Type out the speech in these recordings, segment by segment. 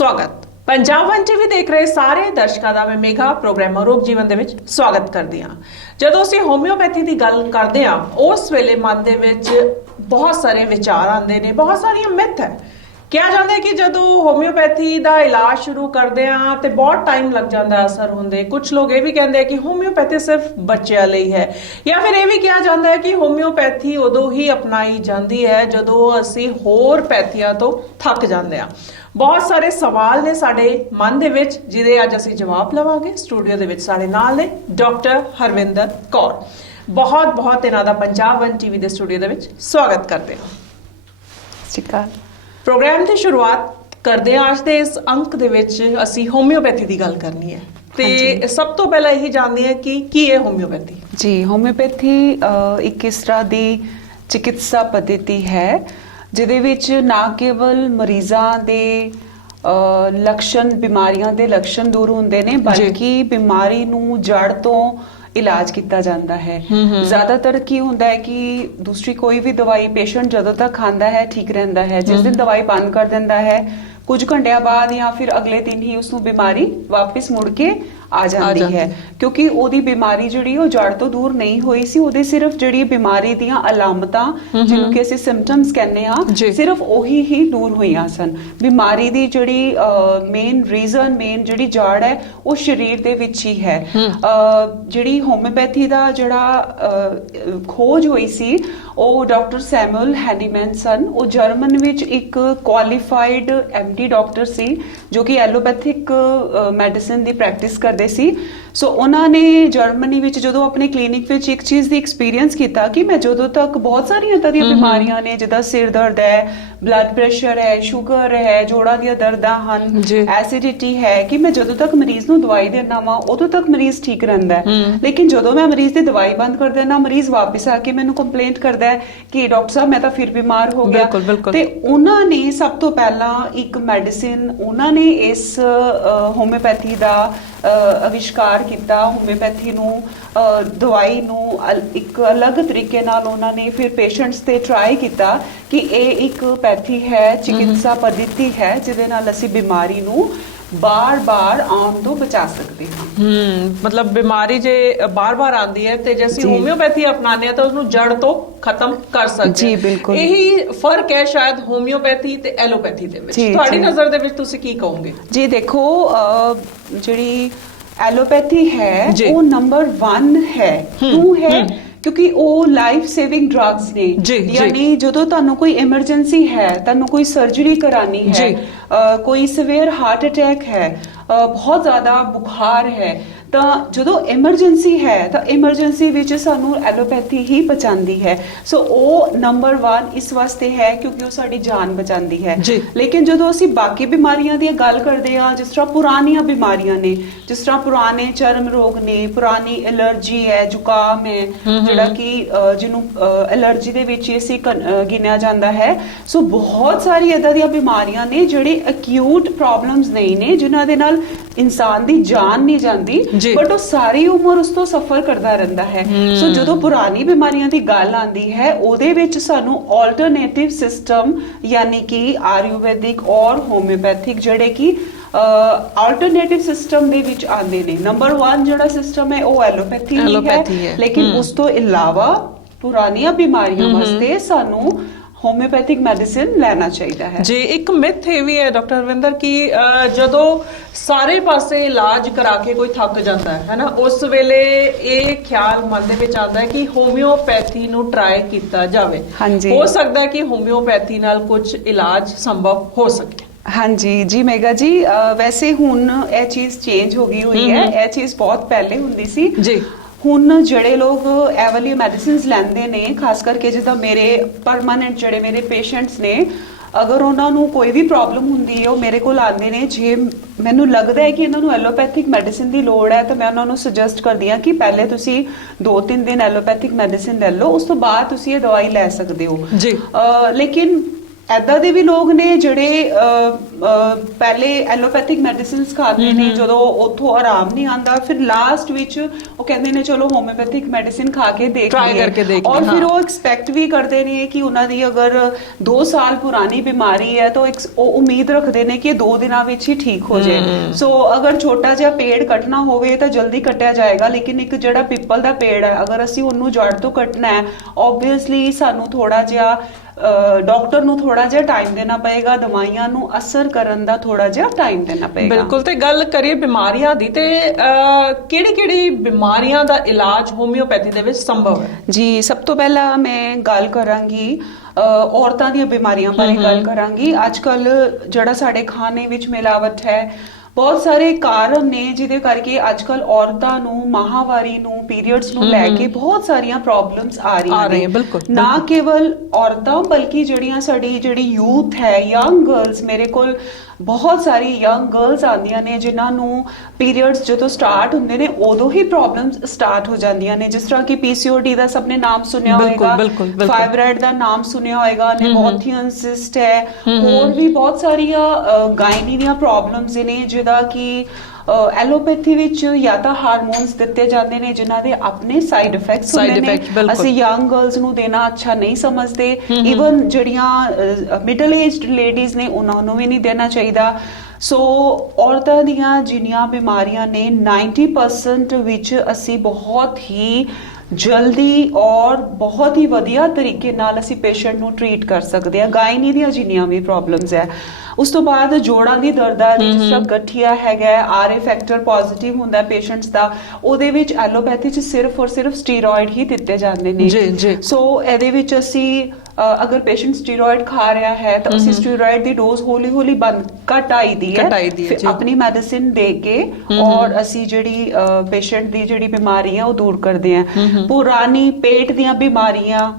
ਸਵਾਗਤ Punjab one TV ਦੇਖ ਰਹੇ ਸਾਰੇ ਦਰਸ਼ਕਾਂ ਦਾ ਮੈਂ ਮੇਘਾ ਪ੍ਰੋਗਰਾਮ ਅਰੋਗ ਜੀਵਨ ਦੇ ਵਿੱਚ ਸਵਾਗਤ ਕਰਦੀ ਹਾਂ। ਜਦੋਂ ਅਸੀਂ ਹੋਮਿਓਪੈਥੀ ਦੀ ਗੱਲ ਕਰਦੇ ਹਾਂ ਉਸ ਵੇਲੇ ਮਨ ਦੇ ਵਿੱਚ ਬਹੁਤ ਸਾਰੇ ਵਿਚਾਰ ਆਉਂਦੇ ਨੇ, ਬਹੁਤ ਸਾਰੀਆਂ ਮਿੱਥ ਹੈ। ਕਿਹਾ ਜਾਂਦਾ ਹੈ ਕਿ ਜਦੋਂ ਹੋਮਿਓਪੈਥੀ ਦਾ ਇਲਾਜ ਸ਼ੁਰੂ ਕਰਦੇ ਆ ਤੇ ਬਹੁਤ ਟਾਈਮ ਲੱਗ ਜਾਂਦਾ ਅਸਰ ਹੁੰਦੇ। ਕੁਝ ਲੋਕ ਇਹ ਵੀ ਕਹਿੰਦੇ ਆ ਕਿ ਹੋਮਿਓਪੈਥੀ ਸਿਰਫ ਬੱਚਿਆਂ ਲਈ ਹੈ, ਜਾਂ ਫਿਰ ਇਹ ਵੀ ਕਿਹਾ ਜਾਂਦਾ ਹੈ ਕਿ ਹੋਮਿਓਪੈਥੀ ਉਦੋਂ ਹੀ ਅਪਣਾਈ ਜਾਂਦੀ ਹੈ ਜਦੋਂ ਅਸੀਂ ਹੋਰ ਪੈਥੀਆਂ ਤੋਂ ਥੱਕ ਜਾਂਦੇ ਆ। ਬਹੁਤ ਸਾਰੇ ਸਵਾਲ ਨੇ ਸਾਡੇ ਮਨ ਦੇ ਵਿੱਚ ਜਿਹਦੇ ਅੱਜ ਅਸੀਂ ਜਵਾਬ ਲਵਾਂਗੇ। ਸਟੂਡੀਓ ਦੇ ਵਿੱਚ ਸਾਡੇ ਨਾਲ ਨੇ ਡਾਕਟਰ ਹਰਵਿੰਦਰ ਕੌਰ। ਬਹੁਤ ਬਹੁਤ ਇਹਨਾਂ ਦਾ ਪੰਜਾਬ ਵਨ ਟੀਵੀ ਦੇ ਸਟੂਡੀਓ ਦੇ ਵਿੱਚ ਸਵਾਗਤ ਕਰਦੇ ਹਾਂ। ਸਤਿ ਸ਼੍ਰੀ ਅਕਾਲ। ਪ੍ਰੋਗਰਾਮ ਦੀ ਸ਼ੁਰੂਆਤ ਕਰਦੇ ਹਾਂ। ਅੱਜ ਦੇ ਇਸ ਅੰਕ ਦੇ ਵਿੱਚ ਅਸੀਂ ਹੋਮਿਓਪੈਥੀ ਦੀ ਗੱਲ ਕਰਨੀ ਹੈ ਤੇ ਸਭ ਤੋਂ ਪਹਿਲਾਂ ਇਹੀ ਜਾਣਦੇ ਹਾਂ ਕਿ ਕੀ ਹੈ ਹੋਮਿਓਪੈਥੀ। ਜੀ, ਹੋਮਿਓਪੈਥੀ ਇੱਕ ਇਸ ਤਰ੍ਹਾਂ ਦੀ ਚਿਕਿਤਸਾ ਪੱਧਤੀ ਹੈ ਜਿਹਦੇ ਵਿੱਚ ਨਾ ਕੇਵਲ ਮਰੀਜ਼ਾਂ ਦੇ ਲੱਛਣ, ਬਿਮਾਰੀਆਂ ਦੇ ਲੱਛਣ ਦੂਰ ਹੁੰਦੇ ਨੇ, ਬਲਕਿ ਬਿਮਾਰੀ ਨੂੰ ਜੜ ਤੋਂ ਇਲਾਜ ਕੀਤਾ ਜਾਂਦਾ ਹੈ। ਜ਼ਿਆਦਾਤਰ ਕੀ ਹੁੰਦਾ ਹੈ ਕਿ ਦੂਸਰੀ ਕੋਈ ਵੀ ਦਵਾਈ ਪੇਸ਼ੈਂਟ ਜਦੋਂ ਤੱਕ ਖਾਂਦਾ ਹੈ ਠੀਕ ਰਹਿੰਦਾ ਹੈ। ਜਿਸ ਦਿਨ ਦਵਾਈ ਬੰਦ ਕਰ ਦਿੰਦਾ ਹੈ ਕੁਝ ਘੰਟਿਆਂ ਬਾਅਦ ਜਾਂ ਫਿਰ ਅਗਲੇ ਦਿਨ ਹੀ ਉਸ ਨੂੰ ਬਿਮਾਰੀ ਵਾਪਸ ਮੁੜ ਕੇ ਆ ਜਾਂਦੀ ਹੈ, ਕਿਉਂਕਿ ਉਹਦੀ ਬਿਮਾਰੀ ਜਿਹੜੀ ਉਹ ਜੜ ਤੋਂ ਦੂਰ ਨਹੀਂ ਹੋਈ ਸੀ। ਉਹਦੇ ਸਿਰਫ ਜਿਹੜੀ ਬਿਮਾਰੀ ਦੀਆਂ ਅਲਾਮਤਾਂ ਜਿਹਨੂੰ ਕਿ ਅਸੀਂ ਸਿੰਪਟਮਸ ਕਹਿੰਦੇ ਆ, ਸਿਰਫ ਉਹੀ ਹੀ ਦੂਰ ਹੋਈਆਂ ਸਨ। ਬਿਮਾਰੀ ਦੀ ਜਿਹੜੀ ਮੇਨ ਰੀਜ਼ਨ, ਮੇਨ ਜਿਹੜੀ ਜੜ ਹੈ ਉਹ ਸਰੀਰ ਦੇ ਵਿੱਚ ਹੀ ਹੈ। ਜਿਹੜੀ ਹੋਮਿਓਪੈਥੀ ਦਾ ਜਿਹੜਾ ਖੋਜ ਹੋਈ ਸੀ ਉਹ ਡਾਕਟਰ ਸੈਮੂਅਲ ਹੈਨੀਮੈਨ ਸਨ। ਉਹ ਜਰਮਨ ਵਿੱਚ ਇੱਕ ਕੁਆਲੀਫਾਈਡ ਐਮਡੀ ਡਾਕਟਰ ਸੀ ਜੋ ਕਿ ਐਲੋਪੈਥਿਕ ਮੈਡੀਸਿਨ ਦੀ ਪ੍ਰੈਕਟਿਸ ਕਰਦੇ ਸੀ। ਸੋ ਉਹਨਾਂ ਨੇ ਜਰਮਨੀ ਵਿੱਚ ਜਦੋਂ ਆਪਣੇ ਕਲੀਨਿਕ ਵਿੱਚ ਇੱਕ ਚੀਜ਼ ਦੀ ਐਕਸਪੀਰੀਅੰਸ ਕੀਤਾ ਕਿ ਮੈਂ ਜਦੋਂ ਤੱਕ ਬਹੁਤ ਸਾਰੀਆਂ ਇੱਦਾਂ ਦੀਆਂ ਬਿਮਾਰੀਆਂ ਨੇ ਜਿੱਦਾਂ ਸਿਰ ਦਰਦ ਹੈ, ਬਲੱਡ ਪ੍ਰੈਸ਼ਰ ਹੈ, ਸ਼ੂਗਰ ਹੈ, ਜੋੜਾਂ ਦੀਆਂ ਦਰਦਾਂ ਹਨ, ਐਸਿਡਿਟੀ ਹੈ, ਕਿ ਮੈਂ ਜਦੋਂ ਤੱਕ ਮਰੀਜ਼ ਨੂੰ ਦਵਾਈ ਦੇਣਾ ਵਾ ਉਦੋਂ ਤੱਕ ਮਰੀਜ਼ ਠੀਕ ਰਹਿੰਦਾ ਹੈ। ਲੇਕਿਨ ਜਦੋਂ ਮੈਂ ਮਰੀਜ਼ ਦੀ ਦਵਾਈ ਬੰਦ ਕਰ ਦੇਣਾ, ਮਰੀਜ਼ ਵਾਪਸ ਆ ਕੇ ਮੈਨੂੰ ਕੰਪਲੇਂਟ ਕਰਦਾ ਹੈ ਕਿ ਡਾਕਟਰ ਸਾਹਿਬ ਮੈਂ ਤਾਂ ਫਿਰ ਬਿਮਾਰ ਹੋ ਗਿਆ। ਤੇ ਉਹਨਾਂ ਨੇ ਸਭ ਤੋਂ ਪਹਿਲਾਂ ਇੱਕ ਮੈਡੀਸਿਨ, ਉਹਨਾਂ ਨੇ ਇਸ ਹੋਮਿਓਪੈਥੀ ਦਾ ਅਵਿਸ਼ਕਾਰ ਕੀਤਾ। ਹੋਮਿਓਪੈਥੀ ਨੂੰ, ਦਵਾਈ ਨੂੰ ਇੱਕ ਅਲੱਗ ਤਰੀਕੇ ਨਾਲ ਉਹਨਾਂ ਨੇ ਫਿਰ ਪੇਸ਼ੈਂਟਸ ਤੇ ਟਰਾਈ ਕੀਤਾ ਕਿ ਇਹ ਇੱਕ ਪੈਥੀ ਹੈ, ਚਿਕਿਤਸਾ ਪੱਧਤੀ ਹੈ ਜਿਹਦੇ ਨਾਲ ਅਸੀਂ ਬਿਮਾਰੀ ਨੂੰ ਬਾਰ-ਬਾਰ ਆਉਣ ਤੋਂ ਬਚਾ ਸਕਦੇ ਹਾਂ। ਮਤਲਬ ਬਿਮਾਰੀ ਜੇ ਬਾਰ-ਬਾਰ ਆਉਂਦੀ ਹੈ ਤੇ ਜੇ ਅਸੀਂ ਹੋਮਿਓਪੈਥੀ ਅਪਣਾਉਂਦੇ ਹਾਂ ਤਾਂ ਉਸਨੂੰ ਜੜ ਤੋਂ ਖਤਮ ਕਰ ਸਕਦੇ ਹਾਂ। ਜੀ ਬਿਲਕੁਲ, ਇਹੀ ਫਰਕ ਹੈ ਸ਼ਾਇਦ ਹੋਮਿਓਪੈਥੀ ਤੇ ਐਲੋਪੈਥੀ ਦੇ ਵਿੱਚ। ਤੁਹਾਡੀ ਨਜ਼ਰ ਦੇ ਵਿੱਚ ਤੁਸੀਂ ਕੀ ਕਹੋਗੇ? ਜੀ ਦੇਖੋ, ਜਿਹੜੀ ਐਲੋਪੈਥੀ ਹੈ ਉਹ ਨੰਬਰ 1 ਹੈ। ਕਿਉਂ ਹੈ? ਕਿਉਂਕਿ ਉਹ ਲਾਈਫ ਸੇਵਿੰਗ ਡਰੱਗਸ ਨੇ। ਯਾਨੀ ਜਦੋਂ ਤੁਹਾਨੂੰ ਕੋਈ ਐਮਰਜੈਂਸੀ ਹੈ, ਤੁਹਾਨੂੰ ਕੋਈ ਸਰਜਰੀ ਕਰਾਣੀ ਹੈ, ਕੋਈ ਸੀਵੀਅਰ ਹਾਰਟ ਅਟੈਕ ਹੈ, ਬਹੁਤ ਜ਼ਿਆਦਾ ਬੁਖਾਰ ਹੈ, ਤਾਂ ਜਦੋਂ ਐਮਰਜੈਂਸੀ ਹੈ ਤਾਂ ਐਮਰਜੈਂਸੀ ਵਿੱਚ ਸਾਨੂੰ ਐਲੋਪੈਥੀ ਹੀ ਬਚਾਉਂਦੀ ਹੈ। ਸੋ ਉਹ ਨੰਬਰ 1 ਇਸ ਵਾਸਤੇ ਹੈ ਕਿਉਂਕਿ ਉਹ ਸਾਡੀ ਜਾਨ ਬਚਾਉਂਦੀ ਹੈ। ਲੇਕਿਨ ਜਦੋਂ ਅਸੀਂ ਬਾਕੀ ਬਿਮਾਰੀਆਂ ਦੀ ਗੱਲ ਕਰਦੇ ਹਾਂ, ਜਿਸ ਤਰ੍ਹਾਂ ਪੁਰਾਣੀਆਂ ਬਿਮਾਰੀਆਂ ਨੇ, ਜਿਸ ਤਰ੍ਹਾਂ ਪੁਰਾਣੇ ਚਰਮ ਰੋਗ ਨੇ, ਪੁਰਾਣੀ ਐਲਰਜੀ ਹੈ, ਜ਼ੁਕਾਮ ਹੈ, ਜਿਹੜਾ ਕਿ ਜਿਹਨੂੰ ਐਲਰਜੀ ਦੇ ਵਿੱਚ ਅਸੀਂ ਗਿਣਿਆ ਜਾਂਦਾ ਹੈ। ਸੋ ਬਹੁਤ ਸਾਰੀ ਏਦਾਂ ਦੀਆਂ ਬਿਮਾਰੀਆਂ ਨੇ ਜਿਹੜੇ ਅਕਿਊਟ ਪ੍ਰੋਬਲਮਸ ਨਹੀਂ ਨੇ, ਜਿਨ੍ਹਾਂ ਦੇ ਨਾਲ ਇਨਸਾਨ ਦੀ ਜਾਨ ਨਹੀਂ ਜਾਂਦੀ, ਬਟ ਉਹ ਸਾਰੀ ਉਮਰ ਉਸ ਤੋਂ ਸਫਰ ਕਰਦਾ ਰਹਿੰਦਾ ਹੈ। ਸੋ ਜਦੋਂ ਪੁਰਾਣੀ ਬਿਮਾਰੀਆਂ ਦੀ ਗੱਲ ਆਉਂਦੀ ਹੈ ਉਹਦੇ ਵਿੱਚ ਸਾਨੂੰ ਆਲਟਰਨੇਟਿਵ ਸਿਸਟਮ ਯਾਨੀ ਕਿ ਆਯੁਰਵੈਦਿਕ ਔਰ ਹੋਮਿਓਪੈਥਿਕ ਜਿਹੜੇ ਕਿ ਆਲਟਰਨੇਟਿਵ ਸਿਸਟਮ ਦੇ ਵਿੱਚ ਆਉਂਦੇ ਨੇ। ਨੰਬਰ 1 ਜਿਹੜਾ ਸਿਸਟਮ ਹੈ ਉਹ ਐਲੋਪੈਥੀ ਹੈ, ਲੇਕਿਨ ਉਸ ਤੋਂ ਇਲਾਵਾ ਪੁਰਾਣੀਆਂ ਬਿਮਾਰੀਆਂ ਵਾਸਤੇ ਸਾਨੂੰ ਹੋਮਿਓਪੈਥਿਕ ਮੈਡੀਸਿਨ ਲੈਣਾ ਚਾਹੀਦਾ ਹੈ। ਜੀ, ਇੱਕ ਮਿਥ ਇਹ ਵੀ ਹੈ ਡਾਕਟਰ ਹਰਵਿੰਦਰ ਕਿ ਜਦੋਂ ਸਾਰੇ ਪਾਸੇ ਇਲਾਜ ਕਰਾ ਕੇ ਕੋਈ ਥੱਕ ਜਾਂਦਾ ਹੈ ਨਾ, ਉਸ ਵੇਲੇ ਇਹ ਖਿਆਲ ਮਨ ਦੇ ਵਿੱਚ ਆਉਂਦਾ ਹੈ ਕਿ ਹੋਮਿਓਪੈਥੀ ਨੂੰ ਟਰਾਈ ਕੀਤਾ ਜਾਵੇ। ਹੋ ਸਕਦਾ ਹੈ ਕਿ ਹੋਮਿਓਪੈਥੀ ਨਾਲ ਕੁਝ ਇਲਾਜ ਸੰਭਵ ਹੋ ਸਕੇ। ਹਾਂਜੀ ਜੀ ਮੇਗਾ ਜੀ, ਵੈਸੇ ਹੁਣ ਇਹ ਚੀਜ਼ ਚੇਂਜ ਹੋ ਗਈ ਹੋਈ ਹੈ। ਇਹ ਚੀਜ਼ ਬਹੁਤ ਪਹਿਲੇ ਹੁੰਦੀ ਸੀ ਜੀ। ਹੁਣ ਜਿਹੜੇ ਲੋਕ ਇਹ ਵਾਲੀ ਮੈਡੀਸਿਨਸ ਲੈਂਦੇ ਨੇ, ਖਾਸ ਕਰਕੇ ਜਿੱਦਾਂ ਮੇਰੇ ਪਰਮਾਨੈਂਟ ਜਿਹੜੇ ਮੇਰੇ ਪੇਸ਼ੈਂਟਸ ਨੇ, ਅਗਰ ਉਹਨਾਂ ਨੂੰ ਕੋਈ ਵੀ ਪ੍ਰੋਬਲਮ ਹੁੰਦੀ ਹੈ ਉਹ ਮੇਰੇ ਕੋਲ ਆਉਂਦੇ ਨੇ। ਜੇ ਮੈਨੂੰ ਲੱਗਦਾ ਹੈ ਕਿ ਇਹਨਾਂ ਨੂੰ ਐਲੋਪੈਥਿਕ ਮੈਡੀਸਿਨ ਦੀ ਲੋੜ ਹੈ ਤਾਂ ਮੈਂ ਉਹਨਾਂ ਨੂੰ ਸੁਜੈਸਟ ਕਰਦੀ ਹਾਂ ਕਿ ਪਹਿਲੇ ਤੁਸੀਂ 2-3 ਦਿਨ ਐਲੋਪੈਥਿਕ ਮੈਡੀਸਿਨ ਲੈ ਲਓ, ਉਸ ਤੋਂ ਬਾਅਦ ਤੁਸੀਂ ਇਹ ਦਵਾਈ ਲੈ ਸਕਦੇ ਹੋ। ਲੇਕਿਨ ਐਦਾਂ ਦੇ ਵੀ ਲੋਕ ਨੇ ਜਿਹੜੇ ਪਹਿਲੇ ਐਲੋਪੈਥਿਕ ਮੈਡੀਸਿਨਸ ਖਾਂਦੇ ਨੇ, ਜਦੋਂ ਉੱਥੋਂ ਆਰਾਮ ਨਹੀਂ ਆਉਂਦਾ ਫਿਰ ਲਾਸਟ ਵਿੱਚ ਉਹ ਕਹਿੰਦੇ ਨੇ ਚਲੋ ਹੋਮਿਓਪੈਥਿਕ ਮੈਡੀਸਿਨ ਖਾ ਕੇ ਦੇਖ Try ਕਰਕੇ ਦੇਖ ਔਰ ਲਈਏ, ਫਿਰ ਹਾਂ। ਉਹ ਐਕਸਪੈਕਟ ਵੀ ਕਰਦੇ ਨੇ ਕਿ ਉਹਨਾਂ ਦੀ ਅਗਰ 2 ਸਾਲ ਪੁਰਾਣੀ ਬਿਮਾਰੀ ਹੈ ਤਾਂ ਉਹ ਉਮੀਦ ਰੱਖਦੇ ਨੇ ਕਿ 2 ਦਿਨਾਂ ਵਿੱਚ ਹੀ ਠੀਕ ਹੋ ਜਾਏ। ਸੋ ਅਗਰ ਛੋਟਾ ਜਿਹਾ ਪੇੜ ਕੱਟਣਾ ਹੋਵੇ ਤਾਂ ਜਲਦੀ ਕੱਟਿਆ ਜਾਏਗਾ, ਲੇਕਿਨ ਇੱਕ ਜਿਹੜਾ ਪਿੱਪਲ ਦਾ ਪੇੜ ਹੈ ਅਗਰ ਅਸੀਂ ਉਹਨੂੰ ਜੜ ਤੋਂ ਕੱਟਣਾ ਹੈ ਆਬਵੀਅਸਲੀ ਸਾਨੂੰ ਥੋੜਾ ਜਿਹਾ ਡਾਕਟਰ ਨੂੰ ਥੋੜਾ ਜਿਹਾ ਟਾਈਮ ਦੇਣਾ ਪਏਗਾ, ਦਵਾਈਆਂ ਨੂੰ ਅਸਰ ਕਰਨ ਦਾ ਥੋੜਾ ਜਿਹਾ ਟਾਈਮ ਦੇਣਾ ਪਏਗਾ। ਬਿਲਕੁਲ। ਤੇ ਗੱਲ ਕਰੀਏ ਬਿਮਾਰੀਆਂ ਦੀ, ਤੇ ਕਿਹੜੀ-ਕਿਹੜੀ ਬਿਮਾਰੀਆਂ ਦਾ ਇਲਾਜ ਹੋਮਿਓਪੈਥੀ ਦੇ ਵਿੱਚ ਸੰਭਵ ਹੈ? ਜੀ, ਸਭ ਤੋਂ ਪਹਿਲਾਂ ਮੈਂ ਗੱਲ ਕਰਾਂਗੀ ਔਰਤਾਂ ਦੀਆਂ ਬਿਮਾਰੀਆਂ ਬਾਰੇ ਗੱਲ ਕਰਾਂਗੀ। ਅੱਜ ਕੱਲ ਜਿਹੜਾ ਸਾਡੇ ਖਾਣੇ ਵਿੱਚ ਮਿਲਾਵਟ ਹੈ, ਬਹੁਤ ਸਾਰੇ ਕਾਰਨ ਨੇ ਜਿਹਦੇ ਕਰਕੇ ਅੱਜ ਕੱਲ ਔਰਤਾਂ ਨੂੰ ਮਾਹਵਾਰੀ ਨੂੰ ਪੀਰੀਅਡਸ ਨੂੰ ਲੈ ਕੇ ਬਹੁਤ ਸਾਰੀਆਂ ਪ੍ਰੋਬਲਮਸ ਆ ਰਹੀਆਂ ਨੇ। ਬਿਲਕੁਲ, ਨਾ ਕੇਵਲ ਔਰਤਾਂ ਬਲਕਿ ਜਿਹੜੀਆਂ ਸਾਡੀ ਜਿਹੜੀ ਯੂਥ ਹੈ, ਯੰਗ ਗਰਲਸ, ਮੇਰੇ ਕੋਲ ਬਹੁਤ ਸਾਰੀ ਯੰਗ ਗਰਲਸ ਆਉਂਦੀਆਂ ਨੇ ਜਿਨ੍ਹਾਂ ਨੂੰ ਪੀਰੀਅਡਸ ਜਦੋਂ ਸਟਾਰਟ ਹੁੰਦੇ ਨੇ ਉਦੋਂ ਹੀ ਪ੍ਰੋਬਲਮਸ ਸਟਾਰਟ ਹੋ ਜਾਂਦੀਆਂ ਨੇ, ਜਿਸ ਤਰ੍ਹਾਂ ਕਿ PCOD ਦਾ ਸਭ ਨੇ ਨਾਮ ਸੁਣਿਆ ਹੋਏਗਾ, ਫਾਈਬਰਾਇਡ ਦਾ ਨਾਮ ਸੁਣਿਆ ਹੋਏਗਾ, ਨਿਮੋਥੀਅਨ ਸਿਸਟ ਹੈ, ਹੋਰ ਵੀ ਬਹੁਤ ਸਾਰੀਆਂ ਗਾਇਨੀ ਦੀਆਂ ਪ੍ਰੋਬਲਮਸ ਨੇ ਜਿਹਦਾ ਕਿ ਐਲੋਪੈਥੀ ਵਿੱਚ ਜਾਂ ਤਾਂ ਹਾਰਮੋਨਸ ਦਿੱਤੇ ਜਾਂਦੇ ਨੇ ਜਿਨ੍ਹਾਂ ਦੇ ਆਪਣੇ ਸਾਈਡ ਇਫੈਕਟਸ ਹੁੰਦੇ ਨੇ। ਅਸੀਂ ਯੰਗ ਗਰਲਸ ਨੂੰ ਦੇਣਾ ਅੱਛਾ ਨਹੀਂ ਸਮਝਦੇ, ਇਵਨ ਜਿਹੜੀਆਂ ਮਿਡਲ ਏਜਡ ਲੇਡੀਜ਼ ਨੇ ਉਹਨਾਂ ਨੂੰ ਵੀ ਨਹੀਂ ਦੇਣਾ ਚਾਹੀਦਾ। ਸੋ ਔਰਤਾਂ ਦੀਆਂ ਜਿੰਨੀਆਂ ਬਿਮਾਰੀਆਂ ਨੇ 90% ਵਿੱਚ ਅਸੀਂ ਬਹੁਤ ਹੀ ਜਲਦੀ ਔਰ ਬਹੁਤ ਹੀ ਵਧੀਆ ਤਰੀਕੇ ਨਾਲ ਅਸੀਂ ਪੇਸ਼ੈਂਟ ਨੂੰ ਟ੍ਰੀਟ ਕਰ ਸਕਦੇ ਹਾਂ। ਗਾਇਨੀ ਦੀਆਂ ਜਿੰਨੀਆਂ ਵੀ ਪ੍ਰੋਬਲਮਸ ਹੈ, ਉਸ ਤੋਂ ਬਾਅਦ ਜੋੜਾਂ ਦੀ ਦਰਦਾਂ ਜਿਸ ਤਰ੍ਹਾਂ ਗਠੀਆ ਹੈਗਾ, RA ਫੈਕਟਰ ਪੋਜ਼ਿਟਿਵ ਹੁੰਦਾ ਪੇਸ਼ੈਂਟਸ ਦਾ, ਉਹਦੇ ਵਿੱਚ ਐਲੋਪੈਥੀ 'ਚ ਸਿਰਫ ਔਰ ਸਿਰਫ ਸਟੀਰੋਇਡ ਹੀ ਦਿੱਤੇ ਜਾਂਦੇ ਨੇ। ਸੋ ਇਹਦੇ ਵਿੱਚ ਅਸੀਂ ਅਗਰ ਪੇਸ਼ੈਂਟ ਸਟੀਰੋਇਡ ਖਾ ਰਿਹਾ ਹੈ ਤਾਂ ਅਸੀਂ ਸਟੀਰੋਇਡ ਦੀ ਡੋਜ਼ ਹੌਲੀ ਹੌਲੀ ਘਟਾਈ ਦੀ ਹੈ ਆਪਣੀ ਮੈਡੀਸਿਨ ਦੇ ਕੇ, ਔਰ ਅਸੀਂ ਜਿਹੜੀ ਪੇਸ਼ੈਂਟ ਦੀ ਜਿਹੜੀ ਬਿਮਾਰੀ ਹੈ ਉਹ ਦੂਰ ਕਰਦੇ ਹਾਂ। ਪੁਰਾਣੀ ਪੇਟ ਦੀਆਂ ਬਿਮਾਰੀਆਂ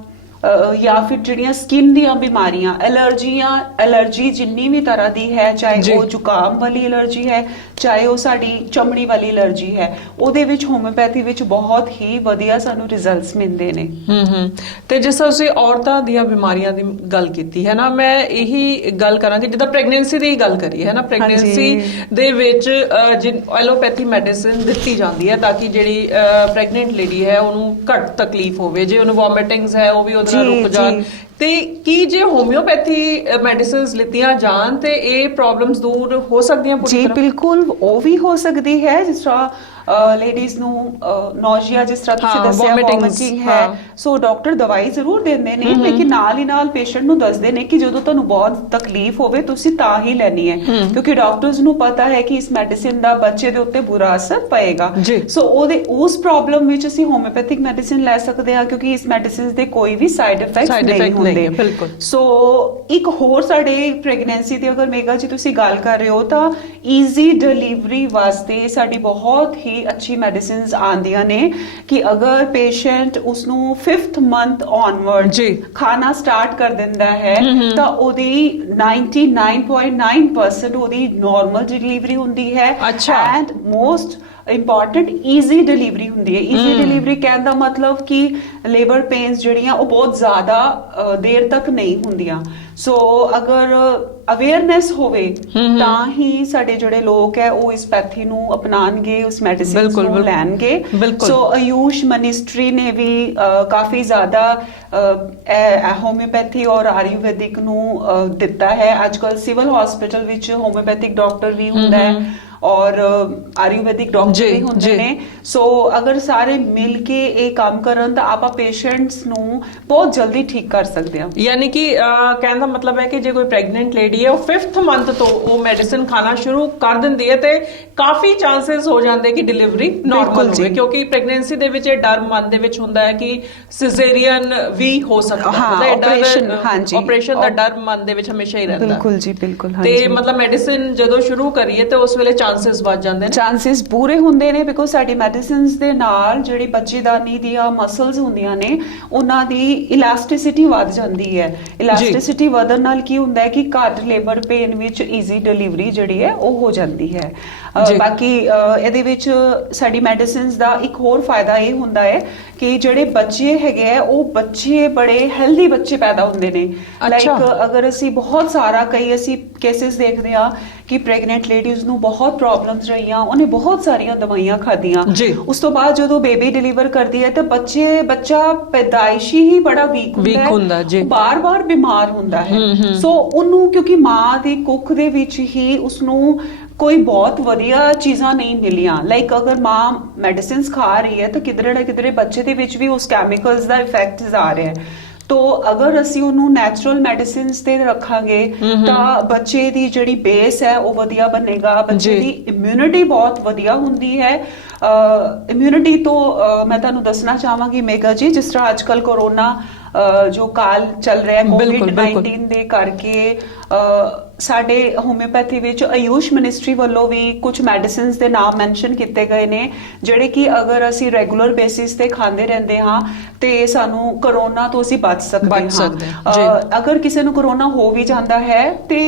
ਜਾਂ ਫਿਰ ਜਿਹੜੀਆਂ ਸਕਿਨ ਦੀਆਂ ਬਿਮਾਰੀਆਂ, ਐਲਰਜੀ ਜਿੰਨੀ ਵੀ ਤਰ੍ਹਾਂ ਦੀ ਹੈ, ਚਾਹੇ ਉਹ ਜ਼ੁਕਾਮ ਵਾਲੀ ਐਲਰਜੀ ਹੈ, ਚਾਹੇ ਉਹ ਸਾਡੀ ਚਮੜੀ ਵਾਲੀ ਐਲਰਜੀ ਹੈ, ਉਹਦੇ ਵਿੱਚ ਹੋਮਿਓਪੈਥੀ ਵਿੱਚ ਬਹੁਤ ਹੀ ਵਧੀਆ ਸਾਨੂੰ ਰਿਜ਼ਲਟਸ ਮਿਲਦੇ ਨੇ। ਤੇ ਜਿਸ ਤਰ੍ਹਾਂ ਤੁਸੀਂ ਔਰਤਾਂ ਦੀਆਂ ਬਿਮਾਰੀਆਂ ਦੀ ਗੱਲ ਕੀਤੀ ਹੈ ਨਾ, ਮੈਂ ਇਹੀ ਗੱਲ ਕਰਾਂਗੀ ਜਿੱਦਾਂ ਪ੍ਰੈਗਨੈਂਸੀ ਦੀ ਗੱਲ ਕਰੀ ਹੈ ਨਾ, ਪ੍ਰੈਗਨੈਂਸੀ ਦੇ ਵਿੱਚ ਐਲੋਪੈਥੀ ਮੈਡੀਸਿਨ ਦਿੱਤੀ ਜਾਂਦੀ ਹੈ ਤਾਂ ਕਿ ਜਿਹੜੀ ਪ੍ਰੈਗਨੈਂਟ ਲੇਡੀ ਹੈ ਉਹਨੂੰ ਘੱਟ ਤਕਲੀਫ ਹੋਵੇ, ਜੇ ਉਹਨੂੰ ਵੋਮਿਟਿੰਗਸ ਹੈ ਉਹ ਵੀ ਉਹਦੇ ਨਾਲ ਰੁਕ ਜਾਣ। ਤੇ ਕੀ ਜੇ ਹੋਮਿਓਪੈਥੀ ਮੈਡੀਸਿਨਸ ਲਿੱਤੀਆਂ ਜਾਣ ਤੇ ਇਹ ਪ੍ਰੋਬਲਮਸ ਦੂਰ ਹੋ ਸਕਦੀਆਂ? ਜੀ ਬਿਲਕੁਲ, ਉਹ ਵੀ ਹੋ ਸਕਦੀ ਹੈ। ਜਿਸ ਤਰ੍ਹਾਂ ਲੇਡੀਜ਼ ਨੂੰ ਨੌਜੀਆ, ਜਿਸ ਤਰ੍ਹਾਂ ਤੁਸੀਂ ਦੱਸਿਆ, ਵੋਮਿਟਿੰਗ ਹੈ, ਸੋ ਡਾਕਟਰ ਦਵਾਈ ਜ਼ਰੂਰ ਦਿੰਦੇ ਨੇ, ਲੇਕਿਨ ਨਾਲ ਹੀ ਨਾਲ ਪੇਸ਼ੈਂਟ ਨੂੰ ਦੱਸਦੇ ਨੇ ਕਿ ਜਦੋਂ ਤੁਹਾਨੂੰ ਬਹੁਤ ਤਕਲੀਫ ਹੋਵੇ ਤੁਸੀਂ ਤਾਂ ਹੀ ਲੈਣੀ ਹੈ, ਕਿਉਂਕਿ ਡਾਕਟਰਸ ਨੂੰ ਪਤਾ ਹੈ ਕਿ ਇਸ ਮੈਡੀਸਿਨ ਦਾ ਬੱਚੇ ਦੇ ਉੱਤੇ ਬੁਰਾ ਅਸਰ ਪਏਗਾ। ਸੋ ਉਸ ਪ੍ਰੋਬਲਮ ਵਿੱਚ ਅਸੀਂ ਹੋਮਿਓਪੈਥਿਕ ਮੈਡੀਸਿਨ ਲੈ ਸਕਦੇ ਹਾਂ, ਕਿਉਂਕਿ ਇਸ ਮੈਡੀਸਿਨ ਦੇ ਕੋਈ ਵੀ ਸਾਈਡ ਇਫੈਕਟਸ ਨਹੀਂ ਹੁੰਦੇ। ਸੋ ਇੱਕ ਹੋਰ ਸਾਡੇ ਪ੍ਰੈਗਨੈਂਸੀ ਦੀ ਅਗਰ ਮੇਗਾ ਜੀ ਤੁਸੀਂ ਗੱਲ ਕਰ ਰਹੇ ਹੋ ਤਾਂ ਈਜ਼ੀ ਡਿਲੀਵਰੀ ਵਾਸਤੇ ਸਾਡੀ ਬਹੁਤ ਹੀ ਅੱਛੀ ਮੈਡੀਸਿਨਸ ਆਉਂਦੀਆਂ ਨੇ ਕਿ ਅਗਰ ਪੇਸ਼ੈਂਟ ਉਸਨੂੰ 5th ਮੰਥ ਔਨਵਰਡ ਖਾਣਾ ਸਟਾਰਟ ਕਰ ਦਿੰਦਾ ਹੈ ਤਾਂ ਉਹਦੀ 99.9% ਉਹਦੀ ਨਾਰਮਲ ਡਿਲੀਵਰੀ ਹੁੰਦੀ ਹੈ। And most important easy delivery ਹੁੰਦੀ ਹੈ। ਈਜ਼ੀ ਡਿਲੀਵਰੀ ਕਹਿਣ ਦਾ ਮਤਲਬ ਕਿ ਲੇਬਰ ਪੇਨਸ ਜਿਹੜੀਆਂ ਉਹ ਬਹੁਤ ਜ਼ਿਆਦਾ ਦੇਰ ਤੱਕ ਨਹੀਂ ਹੁੰਦੀਆਂ। ਸੋ ਅਗਰ ਅਵੇਅਰਨੈਸ ਹੋਵੇ ਤਾਂ ਹੀ ਸਾਡੇ ਜਿਹੜੇ ਲੋਕ ਹੈ ਉਹ ਇਸ ਪੈਥੀ ਨੂੰ ਅਪਣਾਣਗੇ, ਉਸ ਮੈਡੀਸਿਨ ਨੂੰ ਲੈਣਗੇ। ਸੋ ਆਯੂਸ਼ ਮਿਨਿਸਟਰੀ ਨੇ ਵੀ ਕਾਫੀ ਜ਼ਿਆਦਾ ਹੋਮਿਓਪੈਥੀ ਔਰ ਆਯੁਰਵੈਦਿਕ ਨੂੰ ਦਿੱਤਾ ਹੈ। ਅੱਜ ਕੱਲ ਸਿਵਲ ਹਸਪੀਟਲ ਵਿੱਚ ਹੋਮਿਓਪੈਥਿਕ ਡਾਕਟਰ ਵੀ ਹੁੰਦਾ ਹੈ ਔਰ ਆਯੁਰਵੈਦਿਕ ਡਾਕਟਰ ਵੀ ਹੁੰਦੇ ਨੇ। ਸੋ ਅਗਰ ਸਾਰੇ ਮਿਲ ਕੇ ਇਹ ਕੰਮ ਕਰਨ ਤਾਂ ਆਪਾਂ ਪੇਸ਼ੈਂਟਸ ਨੂੰ ਬਹੁਤ ਜਲਦੀ ਠੀਕ ਕਰ ਸਕਦੇ ਹਾਂ। ਯਾਨੀ ਕਿ ਕਹਿਣ ਦਾ ਮਤਲਬ ਹੈ ਕਿ ਜੇ ਕੋਈ ਪ੍ਰੈਗਨੈਂਟ ਲੇਡੀ ਹੈ ਉਹ 5th ਮੰਥ ਤੋਂ ਉਹ ਮੈਡੀਸਿਨ ਖਾਣਾ ਸ਼ੁਰੂ ਕਰ ਦਿੰਦੀ ਹੈ ਤੇ ਕਾਫੀ ਚਾਂਸਸ ਹੋ ਜਾਂਦੇ ਕਿ ਡਿਲੀਵਰੀ ਨਾਰਮਲ ਹੋਵੇ, ਕਿਉਂਕਿ ਪ੍ਰੈਗਨੈਂਸੀ ਦੇ ਵਿੱਚ ਇਹ ਡਰ ਮਨ ਦੇ ਵਿੱਚ ਹੁੰਦਾ ਹੈ ਕਿ ਸਿਜ਼ੇਰੀਅਨ ਵੀ ਹੋ ਸਕਦਾ ਹੈ, ਆਪਰੇਸ਼ਨ ਦਾ ਡਰ ਮਨ ਦੇ ਵਿੱਚ ਹਮੇਸ਼ਾ ਹੀ ਰਹਿੰਦਾ। ਬਿਲਕੁਲ ਜੀ, ਬਿਲਕੁਲ। ਤੇ ਮਤਲਬ ਮੈਡੀਸਿਨ ਜਦੋਂ ਸ਼ੁਰੂ ਕਰੀਏ ਤੇ ਉਸ ਵੇਲੇ ਚਾਂਸਸ ਵੱਧ ਜਾਂਦੇ ਨੇ। ਚਾਂਸਸ ਪੂਰੇ ਹੁੰਦੇ ਨੇ ਬਿਕੋਜ਼ ਸਾਡੀ ਮੈਡੀਸਿਨਸ ਦੇ ਨਾਲ ਜਿਹੜੀ ਬੱਚੇਦਾਨੀ ਦੀਆਂ ਮਸਲਸ ਹੁੰਦੀਆਂ ਨੇ ਉਹਨਾਂ ਦੀ ਇਲਾਸਟਿਸਿਟੀ ਵੱਧ ਜਾਂਦੀ ਹੈ। ਇਲਾਸਟਿਸਿਟੀ ਵਧਣ ਨਾਲ ਕੀ ਹੁੰਦਾ ਹੈ ਕਿ ਘੱਟ ਲੇਬਰ ਪੇਨ ਵਿੱਚ ਈਜ਼ੀ ਡਿਲੀਵਰੀ ਜਿਹੜੀ ਹੈ ਉਹ ਹੋ ਜਾਂਦੀ ਹੈ। ਬਾਕੀ ਇਹਦੇ ਵਿੱਚ ਸਾਡੀ ਮੈਡੀਸਿਨਸ ਦਾ ਇੱਕ ਹੋਰ ਫਾਇਦਾ ਇਹ ਹੁੰਦਾ ਹੈ ਕਿ ਜਿਹੜੇ ਬੱਚੇ ਹੈਗੇ ਆ ਉਹ ਬੱਚੇ ਬੜੇ ਹੈਲਦੀ ਬੱਚੇ ਪੈਦਾ ਹੁੰਦੇ ਨੇ। ਲਾਈਕ ਅਗਰ ਅਸੀਂ ਬਹੁਤ ਸਾਰਾ ਕਈ ਅਸੀਂ ਕੇਸਿਸ ਦੇਖਦੇ ਆ ਕਿ ਪ੍ਰੈਗਨੈਂਟ ਲੇਡੀਜ਼ ਨੂੰ ਬਹੁਤ ਪ੍ਰੋਬਲਮਸ ਰਹੀਆਂ, ਉਹਨੇ ਬਹੁਤ ਸਾਰੀਆਂ ਦਵਾਈਆਂ ਖਾਧੀਆਂ, ਉਸ ਤੋਂ ਬਾਅਦ ਜਦੋਂ ਬੇਬੀ ਡਿਲੀਵਰ ਕਰਦੀ ਹੈ ਤਾਂ ਬੱਚਾ ਪੈਦਾਇਸ਼ੀ ਹੀ ਬੜਾ ਵੀਕ ਹੁੰਦਾ ਹੈ, ਬਾਰ-ਬਾਰ ਬਿਮਾਰ ਹੁੰਦਾ ਹੈ। ਸੋ ਉਹਨੂੰ ਕਿਉਂਕਿ ਮਾਂ ਦੀ ਕੁੱਖ ਦੇ ਵਿੱਚ ਹੀ ਉਸਨੂੰ ਕੋਈ ਬਹੁਤ ਵਧੀਆ ਚੀਜ਼ਾਂ ਨਹੀਂ ਮਿਲੀਆਂ। ਲਾਈਕ ਅਗਰ ਮਾਂ ਮੈਡੀਸਿਨਸ ਖਾ ਰਹੀ ਹੈ ਤਾਂ ਕਿਧਰੇ ਨਾ ਕਿਧਰੇ ਬੱਚੇ ਦੇ ਵਿੱਚ ਵੀ ਉਸ ਕੈਮੀਕਲਸ ਦਾ ਇਫੈਕਟ ਆ ਰਿਹਾ ਹੈ। ਤੋ ਅਗਰ ਅਸੀਂ ਉਹਨੂੰ ਨੈਚੁਰਲ ਮੈਡੀਸਿਨਸ ਤੇ ਰੱਖਾਂਗੇ ਤਾਂ ਬੱਚੇ ਦੀ ਜਿਹੜੀ ਬੇਸ ਹੈ ਉਹ ਵਧੀਆ ਬਣੇਗਾ। ਬੱਚੇ ਦੀ ਇਮਿਊਨਿਟੀ ਬਹੁਤ ਵਧੀਆ ਹੁੰਦੀ ਹੈ। ਇਮਿਊਨਿਟੀ ਤੋਂ ਮੈਂ ਤੁਹਾਨੂੰ ਦੱਸਣਾ ਚਾਹਾਂਗੀ ਮੇਗਾ ਜੀ, ਜਿਸ ਤਰ੍ਹਾਂ ਅੱਜ ਕੱਲ ਕੋਰੋਨਾ ਜੋ ਕਾਲ ਚੱਲ ਰਿਹਾ ਹੈ ਕੋਵਿਡ-19 ਦੇ ਕਰਕੇ ਸਾਡੇ ਹੋਮਿਓਪੈਥੀ ਵਿੱਚ ਆਯੂਸ਼ ਮਿਨਿਸਟਰੀ ਵੱਲੋਂ ਵੀ ਕੁਝ ਮੈਡੀਸਿਨਸ ਦੇ ਨਾਮ ਮੈਂਸ਼ਨ ਕੀਤੇ ਗਏ ਨੇ ਜਿਹੜੇ ਕਿ ਅਗਰ ਅਸੀਂ ਰੈਗੂਲਰ ਬੇਸਿਸ ਤੇ ਖਾਂਦੇ ਰਹਿੰਦੇ ਹਾਂ ਤੇ ਸਾਨੂੰ ਕਰੋਨਾ ਤੋਂ ਅਸੀਂ ਬਚ ਸਕਦੇ ਹਾਂ। ਅਗਰ ਕਿਸੇ ਨੂੰ ਕਰੋਨਾ ਹੋ ਵੀ ਜਾਂਦਾ ਹੈ ਤੇ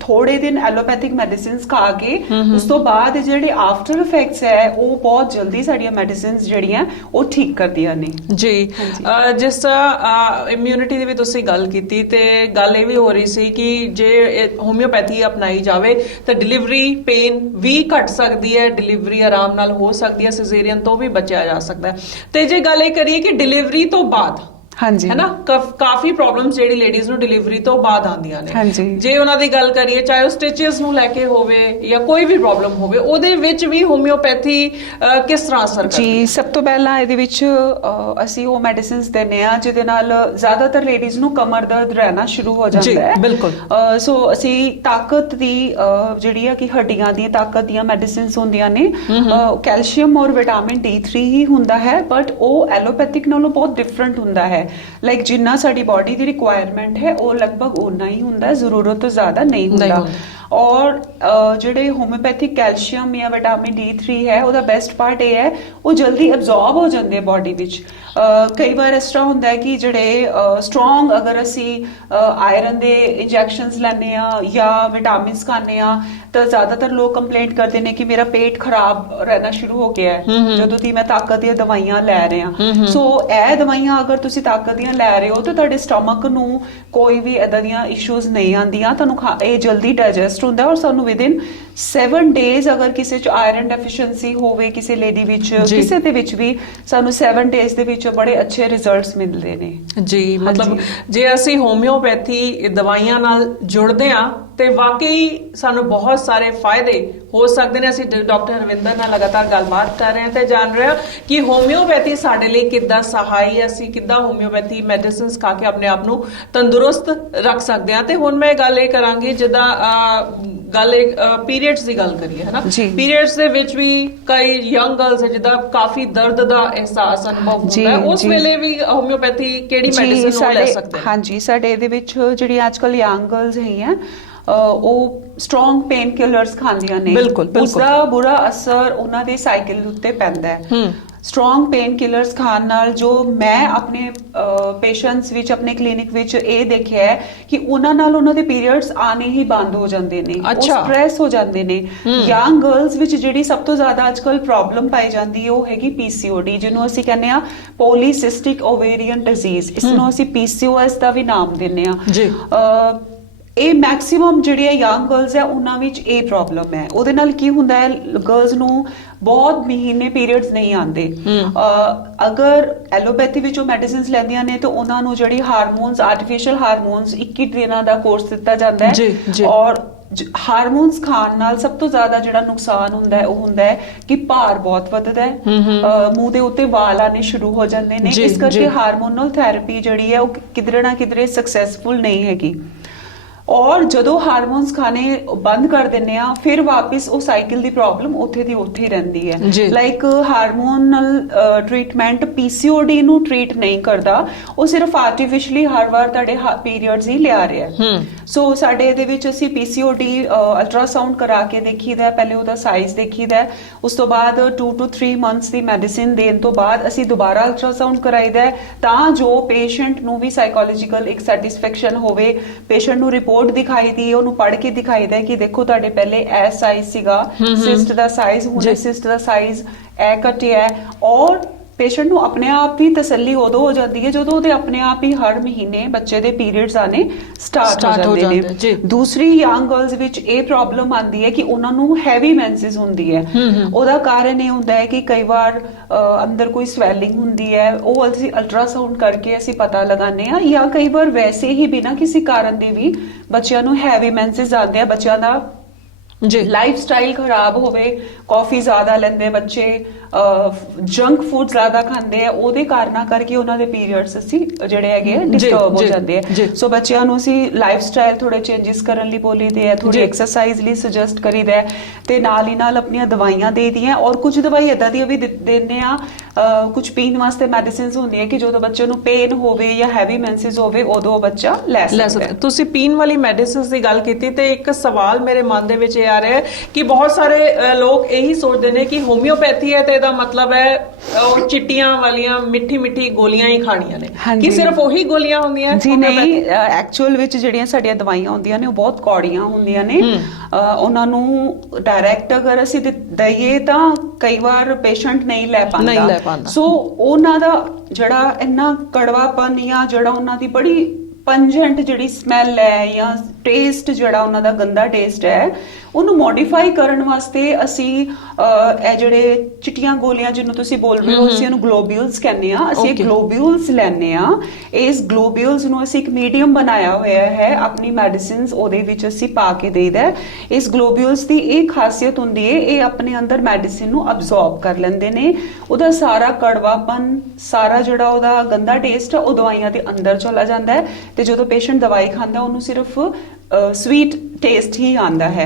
ਥੋੜੇ ਦਿਨ ਐਲੋਪੈਥਿਕ ਮੈਡੀਸਿਨਸ ਖਾ ਕੇ ਉਸ ਤੋਂ ਬਾਅਦ ਜਿਹੜੇ ਆਫਟਰ ਇਫੈਕਟਸ ਹੈ ਉਹ ਬਹੁਤ ਜਲਦੀ ਸਾਡੀਆਂ ਮੈਡੀਸਿਨਸ ਜਿਹੜੀਆਂ ਉਹ ਠੀਕ ਕਰਦੀਆਂ ਨੇ। ਜੀ, ਜਿਸ ਤਰ੍ਹਾਂ ਇਮਿਊਨਿਟੀ ਦੀ ਵੀ ਤੁਸੀਂ ਗੱਲ ਕੀਤੀ ਤੇ ਗੱਲ ਇਹ ਵੀ ਹੋ ਰਹੀ ਸੀ ਕਿ ਜੇ ਹੋਮਿਓਪੈਥੀ ਅਪਣਾਈ ਜਾਵੇ ਤਾਂ ਡਿਲੀਵਰੀ ਪੇਨ ਵੀ ਘਟ ਸਕਦੀ ਹੈ, ਡਿਲੀਵਰੀ ਆਰਾਮ ਨਾਲ ਹੋ ਸਕਦੀ ਹੈ, ਸਿਜ਼ੇਰੀਅਨ ਤੋਂ ਵੀ ਬਚਿਆ ਜਾ ਸਕਦਾ ਹੈ। ਤੇ ਜੇ ਗੱਲ ਇਹ ਕਰੀਏ ਕਿ ਡਿਲੀਵਰੀ ਤੋਂ ਬਾਅਦ ਹਾਂਜੀ, ਹੈ ਨਾ, ਕਾਫੀ ਪ੍ਰੋਬਲਮਸ ਜਿਹੜੀ ਲੇਡੀਜ਼ ਨੂੰ ਡਿਲੀਵਰੀ ਤੋਂ ਬਾਅਦ ਆਉਂਦੀਆਂ ਨੇ। ਜੇ ਉਹਨਾਂ ਦੀ ਗੱਲ ਕਰੀਏ ਚਾਹੇ ਉਹ ਸਟਿਚਸ ਨੂੰ ਲੈ ਕੇ ਹੋਵੇ ਜਾਂ ਕੋਈ ਵੀ ਪ੍ਰੋਬਲਮ ਹੋਵੇ, ਉਹਦੇ ਵਿੱਚ ਵੀ ਹੋਮਿਓਪੈਥੀ ਕਿਸ ਤਰ੍ਹਾਂ ਅਸਰ ਕਰਦੀ ਹੈ? ਜੀ, ਸਭ ਤੋਂ ਪਹਿਲਾਂ ਇਹਦੇ ਵਿੱਚ ਅਸੀਂ ਉਹ ਮੈਡੀਸਿਨਸ ਦਿੰਦੇ ਆ ਜਿਹਦੇ ਨਾਲ ਜ਼ਿਆਦਾਤਰ ਲੇਡੀਜ਼ ਨੂੰ ਕਮਰ ਦਰਦ ਰਹਿਣਾ ਸ਼ੁਰੂ ਹੋ ਜਾਂਦਾ ਹੈ। ਬਿਲਕੁਲ। ਸੋ ਅਸੀਂ ਤਾਕਤ ਦੀ ਜਿਹੜੀ ਆ ਕਿ ਹੱਡੀਆਂ ਦੀ ਤਾਕਤ ਦੀਆਂ ਮੈਡੀਸਿਨਸ ਹੁੰਦੀਆਂ ਨੇ। ਕੈਲਸ਼ੀਅਮ ਔਰ ਵਿਟਾਮਿਨ D3 ਹੀ ਹੁੰਦਾ ਹੈ, ਬਟ ਉਹ ਐਲੋਪੈਥਿਕ ਨਾਲੋਂ ਬਹੁਤ ਡਿਫਰੈਂਟ ਹੁੰਦਾ ਹੈ। ਲਾਈਕ ਜਿੰਨਾ ਸਾਡੀ ਬਾਡੀ ਦੀ ਰਿਕੁਆਇਰਮੈਂਟ ਹੈ ਉਹ ਲਗਭਗ ਉਨਾ ਹੀ ਹੁੰਦਾ, ਜ਼ਰੂਰਤ ਤੋਂ ਜ਼ਿਆਦਾ ਨਹੀਂ ਹੁੰਦਾ। ਔਰ ਜਿਹੜੇ ਹੋਮਿਓਪੈਥਿਕ ਕੈਲਸ਼ੀਅਮ ਜਾਂ ਵਿਟਾਮਿਨ D3 ਹੈ ਉਹਦਾ ਬੈਸਟ ਪਾਰਟ ਇਹ ਹੈ ਉਹ ਜਲਦੀ ਐਬਜ਼ੌਰਬ ਹੋ ਜਾਂਦੇ ਬਾਡੀ ਵਿੱਚ। ਕਈ ਵਾਰ ਇਸ ਤਰ੍ਹਾਂ ਹੁੰਦਾ ਹੈ ਕਿ ਜਿਹੜੇ ਸਟਰੋਂਗ ਅਗਰ ਅਸੀਂ ਆਇਰਨ ਦੇ ਇੰਜੈਕਸ਼ਨਸ ਲੈਂਦੇ ਆ ਜਾਂ ਵਿਟਾਮਿਨਸ ਖਾਂਦੇ ਆ ਤਾਂ ਜ਼ਿਆਦਾਤਰ ਲੋਕ ਕੰਪਲੇਂਟ ਕਰਦੇ ਨੇ ਕਿ ਮੇਰਾ ਪੇਟ ਖਰਾਬ ਰਹਿਣਾ ਸ਼ੁਰੂ ਹੋ ਗਿਆ ਹੈ ਜਦੋਂ ਦੀ ਮੈਂ ਤਾਕਤ ਦੀਆਂ ਦਵਾਈਆਂ ਲੈ ਰਿਹਾ। ਸੋ ਇਹ ਦਵਾਈਆਂ ਅਗਰ ਤੁਸੀਂ ਤਾਕਤ ਦੀਆਂ ਲੈ ਰਹੇ ਹੋ ਤਾਂ ਤੁਹਾਡੇ ਸਟਮਕ ਨੂੰ ਕੋਈ ਵੀ ਏਦਾਂ ਦੀਆਂ ਇਸ਼ੂਜ਼ ਨਹੀਂ ਆਉਂਦੀਆਂ, ਤੁਹਾਨੂੰ ਇਹ ਜਲਦੀ ਡਾਈਜੈਸਟ ਹੁੰਦਾ। ਔਰ ਸਾਨੂੰ ਵਿਦਿਨ 7 ਡੇਜ਼ ਅਗਰ ਕਿਸੇ ਚ ਆਇਰਨ ਡੈਫੀਸ਼ੀਐਂਸੀ ਹੋਵੇ ਕਿਸੇ ਲੇਡੀ ਵਿੱਚ, ਕਿਸੇ ਦੇ ਵਿੱਚ ਵੀ, ਸਾਨੂੰ 7 ਡੇਜ਼ ਦੇ ਵਿੱਚ ਬੜੇ ਅੱਛੇ ਰਿਜ਼ਲਟਸ ਮਿਲਦੇ ਨੇ। ਜੀ, ਮਤਲਬ ਜੇ ਅਸੀਂ ਹੋਮਿਓਪੈਥੀ ਦਵਾਈਆਂ ਨਾਲ ਜੁੜਦੇ ਆ ਤੇ ਵਾਕਈ ਸਾਨੂੰ ਬਹੁਤ ਸਾਰੇ ਫਾਇਦੇ ਹੋ ਸਕਦੇ ਨੇ। ਅਸੀਂ ਡਾਕਟਰ ਹਰਵਿੰਦਰ ਨਾਲ ਲਗਾਤਾਰ ਗੱਲਬਾਤ ਕਰ ਰਹੇ ਹਾਂ ਤੇ ਜਾਣ ਰਹੇ ਹਾਂ ਕਿ ਹੋਮਿਓਪੈਥੀ ਸਾਡੇ ਲਈ ਕਿੱਦਾਂ ਸਹਾਈ ਹੈ, ਅਸੀਂ ਕਿੱਦਾਂ ਹੋਮਿਓਪੈਥੀ ਮੈਡੀਸਿਨਸ ਖਾ ਕੇ ਆਪਣੇ ਆਪ ਨੂੰ ਤੰਦਰੁਸਤ ਰੱਖ ਸਕਦੇ ਹਾਂ। ਤੇ ਹੁਣ ਮੈਂ ਗੱਲ ਇਹ ਕਰਾਂਗੀ ਜਿੱਦਾਂ ਗੱਲ ਪੀਰੀਅਡਸ ਦੀ ਗੱਲ ਕਰੀਏ, ਹੈ ਨਾ, ਪੀਰੀਅਡਸ ਦੇ ਵਿੱਚ ਵੀ ਕਈ ਯੰਗ ਗਰਲਸ ਹੈ ਜਿੱਦਾਂ ਕਾਫੀ ਦਰਦ ਦਾ ਅਹਿਸਾਸ ਅਨੁਭਵ ਹੁੰਦਾ ਹੈ, ਉਸ ਵੇਲੇ ਵੀ ਹੋਮਿਓਪੈਥੀ ਕਿਹੜੀ ਮੈਡੀਸਿਨ ਉਹ ਲੈ ਸਕਦੇ? ਹਾਂਜੀ, ਸਾਡੇ ਇਹਦੇ ਵਿੱਚ ਜਿਹੜੀਆਂ ਅੱਜ ਕੱਲ ਯੰਗ ਗਰਲਸ ਹੈਗੀਆਂ ਉਹ ਸਟਰੋਂਗ ਪੇਨ ਕਿਲਰਸ ਖਾਂਦੀਆਂ ਨੇ। ਉਸਦਾ ਬੁਰਾ ਅਸਰ ਉਹਨਾਂ ਦੇ ਸਾਈਕਲ ਉੱਤੇ ਪੈਂਦਾ ਹੈ। ਸਟਰੋਂਗ ਪੇਨ ਕਿਲਰਸ ਖਾਣ ਨਾਲ ਜੋ ਮੈਂ ਆਪਣੇ ਪੇਸ਼ੈਂਟਸ ਵਿੱਚ ਆਪਣੇ ਕਲੀਨਿਕ ਵਿੱਚ ਇਹ ਦੇਖਿਆ ਹੈ ਕਿ ਉਹਨਾਂ ਨਾਲ ਉਹਨਾਂ ਦੇ ਪੀਰੀਅਡਸ ਆਣੇ ਹੀ ਬੰਦ ਹੋ ਜਾਂਦੇ ਨੇ, ਉਹ ਸਟ੍ਰੈਸ ਹੋ ਜਾਂਦੇ ਨੇ। ਯੰਗ ਗਰਲਸ ਵਿੱਚ ਜਿਹੜੀ ਸਭ ਤੋਂ ਜ਼ਿਆਦਾ ਅੱਜਕੱਲ ਪ੍ਰੋਬਲਮ ਪਾਈ ਜਾਂਦੀ ਹੈ ਉਹ ਹੈਗੀ PCOD, ਜਿਹਨੂੰ ਅਸੀਂ ਕਹਿੰਦੇ ਆ ਪੋਲੀਸਿਸਟਿਕ ਓਵੇਰੀਅਨ ਡਿਜ਼ੀਜ਼। ਇਸ ਨੂੰ ਅਸੀਂ PCOS ਦਾ ਵੀ ਨਾਮ ਦਿੰਦੇ ਆ। ਇਹ ਮੈਕਸਿਮਮ ਜਿਹੜੀਆਂ ਯੰਗ ਗਰਲਸ ਹੈ ਉਹਨਾਂ ਵਿੱਚ ਇਹ ਪ੍ਰੋਬਲਮ ਹੈ। ਉਹਦੇ ਨਾਲ ਕੀ ਹੁੰਦਾ ਹੈ, ਗਰਲਸ ਨੂੰ ਬਹੁਤ ਮਹੀਨੇ ਪੀਰੀਅਡਸ ਨਹੀਂ ਆਉਂਦੇ। ਅਗਰ ਐਲੋਪੈਥੀ ਵਿੱਚ ਉਹ ਮੈਡੀਸਿਨਸ ਲੈਂਦੀਆਂ ਨੇ ਤਾਂ ਉਹਨਾਂ ਨੂੰ ਜਿਹੜੀ ਹਾਰਮੋਨਸ, ਆਰਟੀਫੀਸ਼ੀਅਲ ਹਾਰਮੋਨਸ 21 ਦਿਨਾਂ ਦਾ ਕੋਰਸ ਦਿੱਤਾ ਜਾਂਦਾ ਹੈ। ਔਰ ਹਾਰਮੋਨਸ ਖਾਣ ਨਾਲ ਸਭ ਤੋਂ ਜ਼ਿਆਦਾ ਜਿਹੜਾ ਨੁਕਸਾਨ ਹੁੰਦਾ ਹੈ ਉਹ ਹੁੰਦਾ ਹੈ ਕਿ ਭਾਰ ਬਹੁਤ ਵੱਧਦਾ ਹੈ, ਮੂੰਹ ਦੇ ਉੱਤੇ ਵਾਲ ਆਣੇ ਸ਼ੁਰੂ ਹੋ ਜਾਂਦੇ ਨੇ। ਇਸ ਕਰਕੇ ਹਾਰਮੋਨਲ ਥੈਰੇਪੀ ਜਿਹੜੀ ਹੈ ਉਹ ਕਿਧਰੇ ਨਾ ਕਿਧਰੇ ਸਕਸੈਸਫੁਲ ਨਹੀਂ ਹੈਗੀ। ਔਰ ਜਦੋਂ ਹਾਰਮੋਨਸ ਖਾਣੇ ਬੰਦ ਕਰ ਦਿੰਨੇ ਆ ਫਿਰ ਵਾਪਸ ਉਹ ਸਾਈਕਲ ਦੀ ਪ੍ਰੋਬਲਮ ਉੱਥੇ ਦੀ ਉੱਥੇ ਹੀ ਰਹਿੰਦੀ ਜੀ। ਹੈ। ਲਾਈਕ ਹਾਰਮੋਨਲ ਟ੍ਰੀਟਮੈਂਟ ਪੀਸੀਓਡੀ ਨੂੰ ਟ੍ਰੀਟ ਨਹੀਂ ਕਰਦਾ, ਉਹ ਸਿਰਫ ਆਰਟੀਫੀਸ਼ੀਅਲੀ ਹਰ ਵਾਰ ਤੁਹਾਡੇ ਪੀਰੀਅਡਸ ਹੀ ਲਿਆ ਰਿਹਾ। ਸੋ ਸਾਡੇ ਇਹਦੇ ਵਿੱਚ ਅਸੀਂ ਪੀਸੀਓਡੀ ਅਲਟਰਾਸਾਊਂਡ ਕਰਾ ਕੇ ਦੇਖੀਦਾ, ਪਹਿਲੇ ਉਹਦਾ ਸਾਈਜ਼ ਦੇਖੀਦਾ, ਉਸ ਤੋਂ ਬਾਅਦ 2 to 3 ਮੰਥਸ ਦੀ ਮੈਡੀਸਿਨ ਦੇਣ ਤੋਂ ਬਾਅਦ ਅਸੀਂ ਦੁਬਾਰਾ ਅਲਟਰਾਸਾਊਂਡ ਕਰਾਈਦਾ ਤਾਂ ਜੋ ਪੇਸ਼ੈਂਟ ਨੂੰ ਵੀ ਸਾਈਕੋਲੋਜੀਕਲ ਇੱਕ ਸੈਟੀਸਫੈਕਸ਼ਨ ਹੋਵੇ। ਪੇਸ਼ੈਂਟ ਨੂੰ ਰਿਪੋਰਟ ਦਿਖਾਈ ਦੀ, ਉਹਨੂੰ ਪੜ੍ਹ ਕੇ ਦਿਖਾਈਦਾ ਕਿ ਦੇਖੋ ਤੁਹਾਡੇ ਪਹਿਲੇ ਇਹ ਸਾਈਜ਼ ਸੀਗਾ ਸਿਸਟ ਦਾ ਸਾਈਜ਼, ਹੁਣ ਸਿਸਟ ਦਾ ਸਾਈਜ਼ ਇਹ ਘਟਿਆ ਹੈ। ਔਰ ਪੇਸ਼ੈਂਟ ਨੂੰ ਆਪਣੇ ਆਪ ਹੀ ਤਸੱਲੀ ਉਦੋਂ ਹੋ ਜਾਂਦੀ ਹੈ ਜਦੋਂ ਉਹਦੇ ਆਪਣੇ ਆਪ ਹੀ ਹਰ ਮਹੀਨੇ ਬੱਚੇ ਦੇ ਪੀਰੀਅਡਸ ਆਨੇ ਸਟਾਰਟ ਹੋ ਜਾਂਦੇ ਨੇ। ਦੂਸਰੀ ਯੰਗ ਗਰਲਸ ਵਿੱਚ ਇਹ ਪ੍ਰੋਬਲਮ ਆਉਂਦੀ ਹੈ ਕਿ ਉਹਨਾਂ ਨੂੰ ਹੈਵੀ ਮੈਂਸਿਸ ਹੁੰਦੀ ਹੈ। ਉਹਦਾ ਕਾਰਨ ਇਹ ਹੁੰਦਾ ਹੈ ਕਿ ਕਈ ਵਾਰ ਅੰਦਰ ਕੋਈ ਸਵੈਲਿੰਗ ਹੁੰਦੀ ਹੈ, ਉਹ ਅਸੀਂ ਅਲਟਰਾਸਾਊਂਡ ਕਰਕੇ ਅਸੀਂ ਪਤਾ ਲਗਾਉਂਦੇ ਆ, ਜਾਂ ਕਈ ਵਾਰ ਵੈਸੇ ਹੀ ਬਿਨਾਂ ਕਿਸੇ ਕਾਰਨ ਦੇ ਵੀ ਬੱਚਿਆਂ ਨੂੰ ਹੈਵੀ ਮੈਂਸਿਸ ਆਉਂਦੇ ਆ। ਬੱਚਿਆਂ ਦਾ ਜੀ ਲਾਈਫ ਸਟਾਈਲ ਖਰਾਬ ਹੋਵੇ, ਕਾਫੀ ਜ਼ਿਆਦਾ ਲੈਂਦੇ ਬੱਚੇ, ਜੰਕ ਫੂਡ ਜ਼ਿਆਦਾ ਖਾਂਦੇ ਆ, ਉਹਦੇ ਕਾਰਨਾਂ ਕਰਕੇ ਉਹਨਾਂ ਦੇ ਪੀਰੀਅਡਸ ਅਸੀਂ ਜਿਹੜੇ ਹੈਗੇ ਡਿਸਟਰਬ ਹੋ ਜਾਂਦੇ ਆ। ਸੋ ਬੱਚਿਆਂ ਨੂੰ ਅਸੀਂ ਲਾਈਫ ਸਟਾਈਲ ਥੋੜੇ ਚੇਂਜਸ ਕਰਨ ਲਈ ਬੋਲੀਦੇ ਆ, ਥੋੜੀ ਐਕਸਰਸਾਈਜ਼ ਲਈ ਸੁਜੈਸਟ ਕਰੀਦਾ ਤੇ ਨਾਲ ਹੀ ਨਾਲ ਆਪਣੀਆਂ ਦਵਾਈਆਂ ਦੇ ਦੀਆਂ। ਔਰ ਕੁਝ ਦਵਾਈ ਏਦਾਂ ਦੀਆਂ ਵੀ ਦਿੰਦੇ ਆ, ਕੁਝ ਪੀਣ ਵਾਸਤੇ ਮੈਡੀਸਿਨਸ ਹੁੰਦੀਆਂ ਕਿ ਜਦੋਂ ਬੱਚੇ ਨੂੰ ਪੇਨ ਹੋਵੇ ਜਾਂ ਹੈਵੀ ਮੈਂਸਿਸ ਹੋਵੇ ਉਦੋਂ ਬੱਚਾ ਲੈ ਸਕਦਾ। ਤੁਸੀਂ ਪੀਣ ਵਾਲੀ ਮੈਡੀਸਿਨਸ ਦੀ ਗੱਲ ਕੀਤੀ ਤੇ ਇੱਕ ਸਵਾਲ ਮੇਰੇ ਮਨ ਦੇ ਵਿੱਚ ਇਹ ਆ ਰਿਹਾ ਹੈ ਕਿ ਬਹੁਤ ਸਾਰੇ ਲੋਕ ਇਹੀ ਸੋਚਦੇ ਨੇ ਕਿ ਹੋਮਿਓਪੈਥੀ ਹੈ ਤੇ ਇਹਦਾ ਮਤਲਬ ਹੈ ਉਹ ਚਿੱਟੀਆਂ ਵਾਲੀਆਂ ਮਿੱਠੀ ਮਿੱਠੀ ਗੋਲੀਆਂ ਹੀ ਖਾਣੀਆਂ ਨੇ, ਕਿ ਸਿਰਫ ਉਹੀ ਗੋਲੀਆਂ ਹੁੰਦੀਆਂ? ਜੀ ਨਹੀਂ, ਐਕਚੁਅਲ ਵਿੱਚ ਜਿਹੜੀਆਂ ਸਾਡੀਆਂ ਦਵਾਈਆਂ ਹੁੰਦੀਆਂ ਨੇ ਉਹ ਬਹੁਤ ਕੌੜੀਆਂ ਹੁੰਦੀਆਂ ਨੇ। ਉਹਨਾਂ ਨੂੰ ਡਾਇਰੈਕਟ ਅਗਰ ਅਸੀਂ ਦਈਏ ਤਾਂ ਕਈ ਵਾਰ ਪੇਸ਼ੈਂਟ ਨਹੀਂ ਲੈ ਪਾਉਂਦਾ। ਸੋ ਉਹਨਾਂ ਦਾ ਜਿਹੜਾ ਇੰਨਾ ਕੜਵਾਪਨ ਜਾਂ ਜਿਹੜਾ ਉਹਨਾਂ ਦੀ ਬੜੀ ਪੰਜੈਂਟ ਜਿਹੜੀ ਸਮੈਲ ਹੈ ਜਾਂ ਟੇਸਟ ਜਿਹੜਾ ਉਹਨਾਂ ਦਾ ਗੰਦਾ ਟੇਸਟ ਹੈ, ਉਹਨੂੰ ਮੋਡੀਫਾਈ ਕਰਨ ਵਾਸਤੇ ਅਸੀਂ ਇਹ ਜਿਹੜੇ ਚਿੱਟੀਆਂ ਗੋਲੀਆਂ ਜਿਹਨੂੰ ਤੁਸੀਂ ਬੋਲ ਰਹੇ ਹੋ, ਅਸੀਂ ਇਹਨੂੰ ਗਲੋਬਿਊਲਸ ਕਹਿੰਦੇ ਆ। ਅਸੀਂ ਗਲੋਬਿਊਲਸ ਲੈਣੇ ਆ। ਇਸ ਗਲੋਬਿਊਲਸ ਨੂੰ ਅਸੀਂ ਇੱਕ ਮੀਡੀਅਮ ਬਣਾਇਆ ਹੋਇਆ ਹੈ ਆਪਣੀ ਮੈਡੀਸਿਨਸ, ਉਹਦੇ ਵਿੱਚ ਅਸੀਂ ਪਾ ਕੇ ਦੇਈਦਾ। ਇਸ ਗਲੋਬਿਊਲਸ ਦੀ ਇਹ ਖਾਸੀਅਤ ਹੁੰਦੀ ਹੈ, ਇਹ ਆਪਣੇ ਅੰਦਰ ਮੈਡੀਸਿਨ ਨੂੰ ਅਬਜ਼ੌਰਬ ਕਰ ਲੈਂਦੇ ਨੇ। ਉਹਦਾ ਸਾਰਾ ਕੜਵਾਪਨ, ਸਾਰਾ ਜਿਹੜਾ ਉਹਦਾ ਗੰਦਾ ਟੇਸਟ ਹੈ ਉਹ ਦਵਾਈਆਂ ਦੇ ਅੰਦਰ ਚਲਾ ਜਾਂਦਾ ਹੈ ਤੇ ਜਦੋਂ ਪੇਸ਼ੈਂਟ ਦਵਾਈ ਖਾਂਦਾ ਉਹਨੂੰ ਸਿਰਫ ਸਵੀਟ ਟੇਸਟ ਹੀ ਆਉਂਦਾ ਹੈ।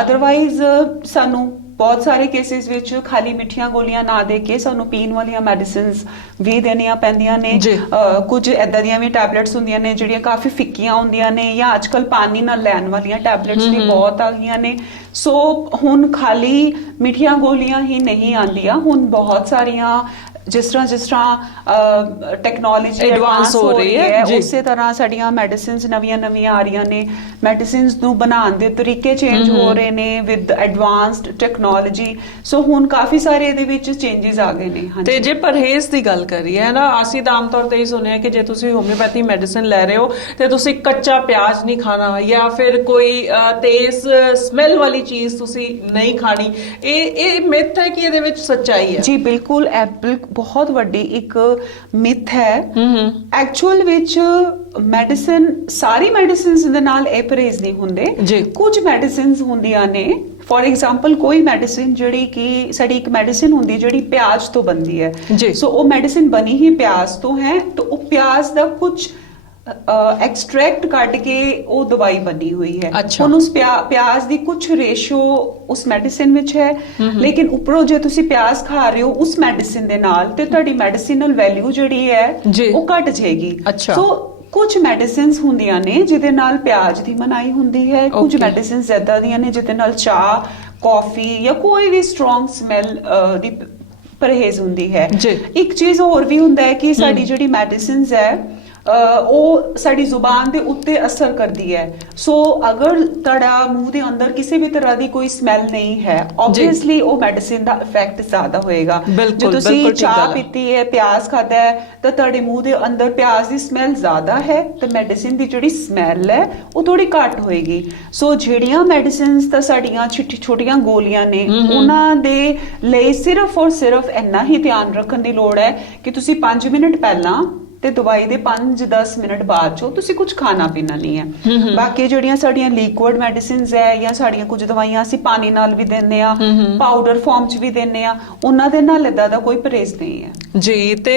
ਅਦਰਵਾਈਜ਼ ਸਾਨੂੰ ਬਹੁਤ ਸਾਰੇ ਕੇਸਿਸ ਵਿੱਚ ਖਾਲੀ ਮਿੱਠੀਆਂ ਗੋਲੀਆਂ ਨਾ ਦੇ ਕੇ ਸਾਨੂੰ ਪੀਣ ਵਾਲੀਆਂ ਮੈਡੀਸਿਨਸ ਵੀ ਦੇਣੀਆਂ ਪੈਂਦੀਆਂ ਨੇ। ਕੁਝ ਏਦਾਂ ਦੀਆਂ ਵੀ ਟੈਬਲੇਟਸ ਹੁੰਦੀਆਂ ਨੇ ਜਿਹੜੀਆਂ ਕਾਫੀ ਫਿੱਕੀਆਂ ਹੁੰਦੀਆਂ ਨੇ, ਜਾਂ ਅੱਜਕੱਲ ਪਾਣੀ ਨਾਲ ਲੈਣ ਵਾਲੀਆਂ ਟੈਬਲੇਟਸ ਵੀ ਬਹੁਤ ਆ ਗਈਆਂ ਨੇ। ਸੋ ਹੁਣ ਖਾਲੀ ਮਿੱਠੀਆਂ ਗੋਲੀਆਂ ਹੀ ਨਹੀਂ ਆਉਂਦੀਆਂ, ਹੁਣ ਬਹੁਤ ਸਾਰੀਆਂ ਜਿਸ ਤਰ੍ਹਾਂ ਟੈਕਨੋਲੋਜੀ ਐਡਵਾਂਸ ਹੋ ਰਹੀ ਹੈ ਉਸੇ ਤਰ੍ਹਾਂ ਸਾਡੀਆਂ ਮੈਡੀਸਿਨਸ ਨਵੀਆਂ ਆ ਰਹੀਆਂ ਨੇ। ਮੈਡੀਸਿਨਸ ਨੂੰ ਬਣਾਉਣ ਦੇ ਤਰੀਕੇ ਚੇਂਜ ਹੋ ਰਹੇ ਨੇ ਵਿਦ ਐਡਵਾਂਸਡ ਟੈਕਨੋਲੋਜੀ। ਸੋ ਹੁਣ ਕਾਫੀ ਸਾਰੇ ਇਹਦੇ ਵਿੱਚ ਚੇਂਜਸ ਆ ਗਏ ਨੇ। ਤੇ ਜੇ ਪਰਹੇਜ਼ ਦੀ ਗੱਲ ਕਰੀਏ ਨਾ, ਅਸੀਂ ਤਾਂ ਆਮ ਤੌਰ ਤੇ ਹੀ ਸੁਣਿਆ ਕਿ ਜੇ ਤੁਸੀਂ ਹੋਮਿਓਪੈਥੀ ਮੈਡੀਸਿਨ ਲੈ ਰਹੇ ਹੋ ਤੇ ਤੁਸੀਂ ਕੱਚਾ ਪਿਆਜ਼ ਨਹੀਂ ਖਾਣਾ ਜਾਂ ਫਿਰ ਕੋਈ ਤੇਜ਼ ਸਮੈਲ ਵਾਲੀ ਚੀਜ਼ ਤੁਸੀਂ ਨਹੀਂ ਖਾਣੀ। ਇਹ ਮਿਥ ਹੈ ਕਿ ਇਹਦੇ ਵਿੱਚ ਸੱਚਾਈ ਹੈ? ਜੀ ਬਿਲਕੁਲ, ਬਹੁਤ ਵੱਡੀ ਇੱਕ ਮਿਥ ਹੈ। ਐਕਚੁਅਲ ਵਿੱਚ ਮੈਡੀਸਿਨ, ਸਾਰੀ ਮੈਡੀਸਿਨਸ ਦੇ ਨਾਲ ਇਹ ਪਰਹੇਜ਼ ਨਹੀਂ ਹੁੰਦੇ। ਕੁਝ ਮੈਡੀਸਿਨਸ ਹੁੰਦੀਆਂ ਨੇ, ਫੋਰ ਐਗਜ਼ਾਮਪਲ ਕੋਈ ਮੈਡੀਸਿਨ ਜਿਹੜੀ ਕਿ ਸਾਡੀ ਇੱਕ ਮੈਡੀਸਿਨ ਹੁੰਦੀ ਜਿਹੜੀ ਪਿਆਜ਼ ਤੋਂ ਬਣਦੀ ਹੈ। ਸੋ ਉਹ ਮੈਡੀਸਿਨ ਬਣੀ ਹੀ ਪਿਆਜ਼ ਤੋਂ ਹੈ, ਤਾਂ ਉਹ ਪਿਆਜ਼ ਦਾ ਕੁਝ ਐਕਸਟ੍ਰੈਕਟ ਕੱਢ ਕੇ ਉਹ ਦਵਾਈ ਬਣੀ ਹੋਈ ਹੈ। ਹੁਣ ਉਸ ਪਿਆਜ਼ ਦੀ ਕੁਝ ਰੇਸ਼ੋ ਉਸ ਮੈਡੀਸਿਨ ਵਿੱਚ ਹੈ, ਲੇਕਿਨ ਉੱਪਰੋਂ ਜੇ ਤੁਸੀਂ ਪਿਆਜ਼ ਖਾ ਰਹੇ ਹੋ ਉਸ ਮੈਡੀਸਿਨ ਦੇ ਨਾਲ ਤੇ ਤੁਹਾਡੀ ਮੈਡੀਸਿਨਲ ਵੈਲਿਊ ਜਿਹੜੀ ਹੈ ਉਹ ਘਟ ਜਾਏਗੀ। ਸੋ ਕੁਝ ਮੈਡੀਸਿਨਸ ਹੁੰਦੀਆਂ ਨੇ ਜਿਹਦੇ ਨਾਲ ਪਿਆਜ਼ ਦੀ ਮਨਾਈ ਹੁੰਦੀ ਹੈ, ਕੁਝ ਮੈਡੀਸਿਨਸ ਏਦਾਂ ਦੀਆਂ ਨੇ ਜਿਹਦੇ ਨਾਲ ਚਾਹ, ਕੌਫੀ ਜਾਂ ਕੋਈ ਵੀ ਸਟਰੋਂਗ ਸਮੈਲ ਦੀ ਪਰਹੇਜ਼ ਹੁੰਦੀ ਹੈ। ਇੱਕ ਚੀਜ਼ ਹੋਰ ਵੀ ਹੁੰਦਾ ਹੈ ਕਿ ਸਾਡੀ ਜਿਹੜੀ ਮੈਡੀਸਿਨਸ ਹੈ ਉਹ ਸਾਡੀ ਜ਼ੁਬਾਨ ਦੇ ਉੱਤੇ ਅਸਰ ਕਰਦੀ ਹੈ। ਸੋ ਅਗਰ ਤੁਹਾਡਾ ਮੂੰਹ ਦੇ ਅੰਦਰ ਕਿਸੇ ਵੀ ਤਰ੍ਹਾਂ ਦੀ ਕੋਈ ਸਮੈਲ ਨਹੀਂ ਹੈ, ਆਬਵੀਅਸਲੀ ਉਹ ਮੈਡੀਸਿਨ ਦਾ ਇਫੈਕਟ ਜ਼ਿਆਦਾ ਹੋਏਗਾ। ਜੇ ਤੁਸੀਂ ਚਾਹ ਪੀਤੀ ਹੈ, ਪਿਆਜ਼ ਖਾਧਾ ਹੈ ਤਾਂ ਤੁਹਾਡੇ ਮੂੰਹ ਦੇ ਅੰਦਰ ਪਿਆਜ਼ ਦੀ ਸਮੈਲ ਜ਼ਿਆਦਾ ਹੈ ਤੇ ਮੈਡੀਸਿਨ ਦੀ ਜਿਹੜੀ ਸਮੈਲ ਹੈ ਉਹ ਥੋੜੀ ਘੱਟ ਹੋਏਗੀ। ਸੋ ਜਿਹੜੀਆਂ ਮੈਡੀਸਿਨਸ ਤਾਂ ਸਾਡੀਆਂ ਛੋਟੀਆਂ ਗੋਲੀਆਂ ਨੇ, ਉਹਨਾਂ ਦੇ ਲਈ ਸਿਰਫ ਔਰ ਸਿਰਫ ਇੰਨਾ ਹੀ ਧਿਆਨ ਰੱਖਣ ਦੀ ਲੋੜ ਹੈ ਕਿ ਤੁਸੀਂ 5 ਮਿੰਟ ਪਹਿਲਾਂ ਤੇ ਦਵਾਈ ਦੇ 5-10 ਮਿੰਟ ਬਾਅਦ ਚੋਂ ਤੁਸੀਂ ਕੁਝ ਖਾਣਾ ਪੀਣਾ ਨਹੀਂ ਹੈ। ਬਾਕੀ ਜਿਹੜੀਆਂ ਸਾਡੀਆਂ ਲਿਕੁਇਡ ਮੈਡੀਸਿਨਸ ਹੈ ਜਾਂ ਸਾਡੀਆਂ ਕੁਝ ਦਵਾਈਆਂ ਅਸੀਂ ਪਾਣੀ ਨਾਲ ਵੀ ਦਿੰਦੇ ਆ, ਪਾਊਡਰ ਫਾਰਮ 'ਚ ਵੀ ਦਿੰਦੇ ਆ, ਉਹਨਾਂ ਦੇ ਨਾਲ ਏਦਾਂ ਦਾ ਕੋਈ ਪਰਹੇਜ਼ ਨਹੀਂ ਹੈ ਜੀ। ਤੇ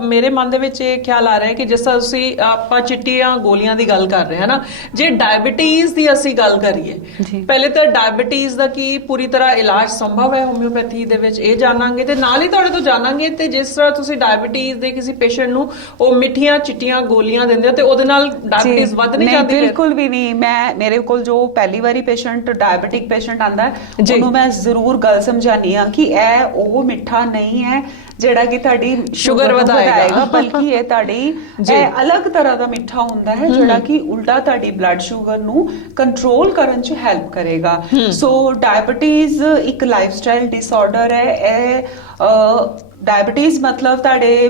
ਮੇਰੇ ਮਨ ਦੇ ਵਿੱਚ ਇਹ ਖਿਆਲ ਆ ਰਿਹਾ ਕਿ ਜਿਸ ਤਰ੍ਹਾਂ ਤੁਸੀਂ ਆਪਾਂ ਚਿੱਟੀਆਂ ਗੋਲੀਆਂ ਦੀ ਗੱਲ ਕਰ ਰਹੇ ਹਾਂ ਨਾ, ਜੇ ਡਾਇਬੀਟੀਜ਼ ਦੀ ਅਸੀਂ ਗੱਲ ਕਰੀਏ, ਪਹਿਲੇ ਤਾਂ ਡਾਇਬੀਟੀਜ਼ ਦਾ ਕੀ ਪੂਰੀ ਤਰ੍ਹਾਂ ਇਲਾਜ ਸੰਭਵ ਹੈ ਹੋਮਿਓਪੈਥੀ ਦੇ ਵਿੱਚ, ਇਹ ਜਾਣਾਂਗੇ ਤੇ ਨਾਲ ਹੀ ਤੁਹਾਡੇ ਤੋਂ ਜਾਣਾਂਗੇ ਤੇ ਜਿਸ ਤਰ੍ਹਾਂ ਤੁਸੀਂ ਡਾਇਬੀਟੀਜ਼ ਦੇ ਕਿਸੇ ਪੇਸ਼ੈਂਟ ਨੂੰ ਉਹ ਮਿੱਠੀਆਂ ਚਿੱਟੀਆਂ ਗੋਲੀਆਂ ਦਿੰਦੇ ਹੋ ਤੇ ਉਹਦੇ ਨਾਲ ਡਾਇਬੀਟੀਜ਼ ਵੱਧ ਨਹੀਂ ਜਾਂਦੀ? ਬਿਲਕੁਲ ਵੀ ਨਹੀਂ। ਮੇਰੇ ਕੋਲ ਜੋ ਪਹਿਲੀ ਵਾਰੀ ਪੇਸ਼ੈਂਟ ਡਾਇਬੀਟਿਕ ਪੇਸ਼ੈਂਟ ਆਂਦਾ ਹੈ ਉਹਨੂੰ ਮੈਂ ਜ਼ਰੂਰ ਗੱਲ ਸਮਝਾਨੀ ਆ ਕਿ ਇਹ ਉਹ ਮਿੱਠਾ ਨਹੀਂ ਹੈ ਜਿਹੜਾ ਕਿ ਤੁਹਾਡੀ ਸ਼ੂਗਰ ਵਧਾਏਗਾ, ਬਲਕਿ ਇਹ ਤੁਹਾਡੀ ਇਹ ਅਲੱਗ ਤਰ੍ਹਾਂ ਦਾ ਮਿੱਠਾ ਹੁੰਦਾ ਹੈ ਜਿਹੜਾ ਕਿ ਉਲਟਾ ਤੁਹਾਡੀ ਬਲੱਡ ਸ਼ੂਗਰ ਨੂੰ ਕੰਟਰੋਲ ਕਰਨ 'ਚ ਹੈਲਪ ਕਰੇਗਾ। ਸੋ ਡਾਇਬੀਟੀਜ਼ ਇੱਕ ਲਾਈਫਸਟਾਈਲ ਡਿਸਆਰਡਰ ਹੈ। ਇਹ ਡਾਇਬੀਟੀਜ਼ ਮਤਲਬ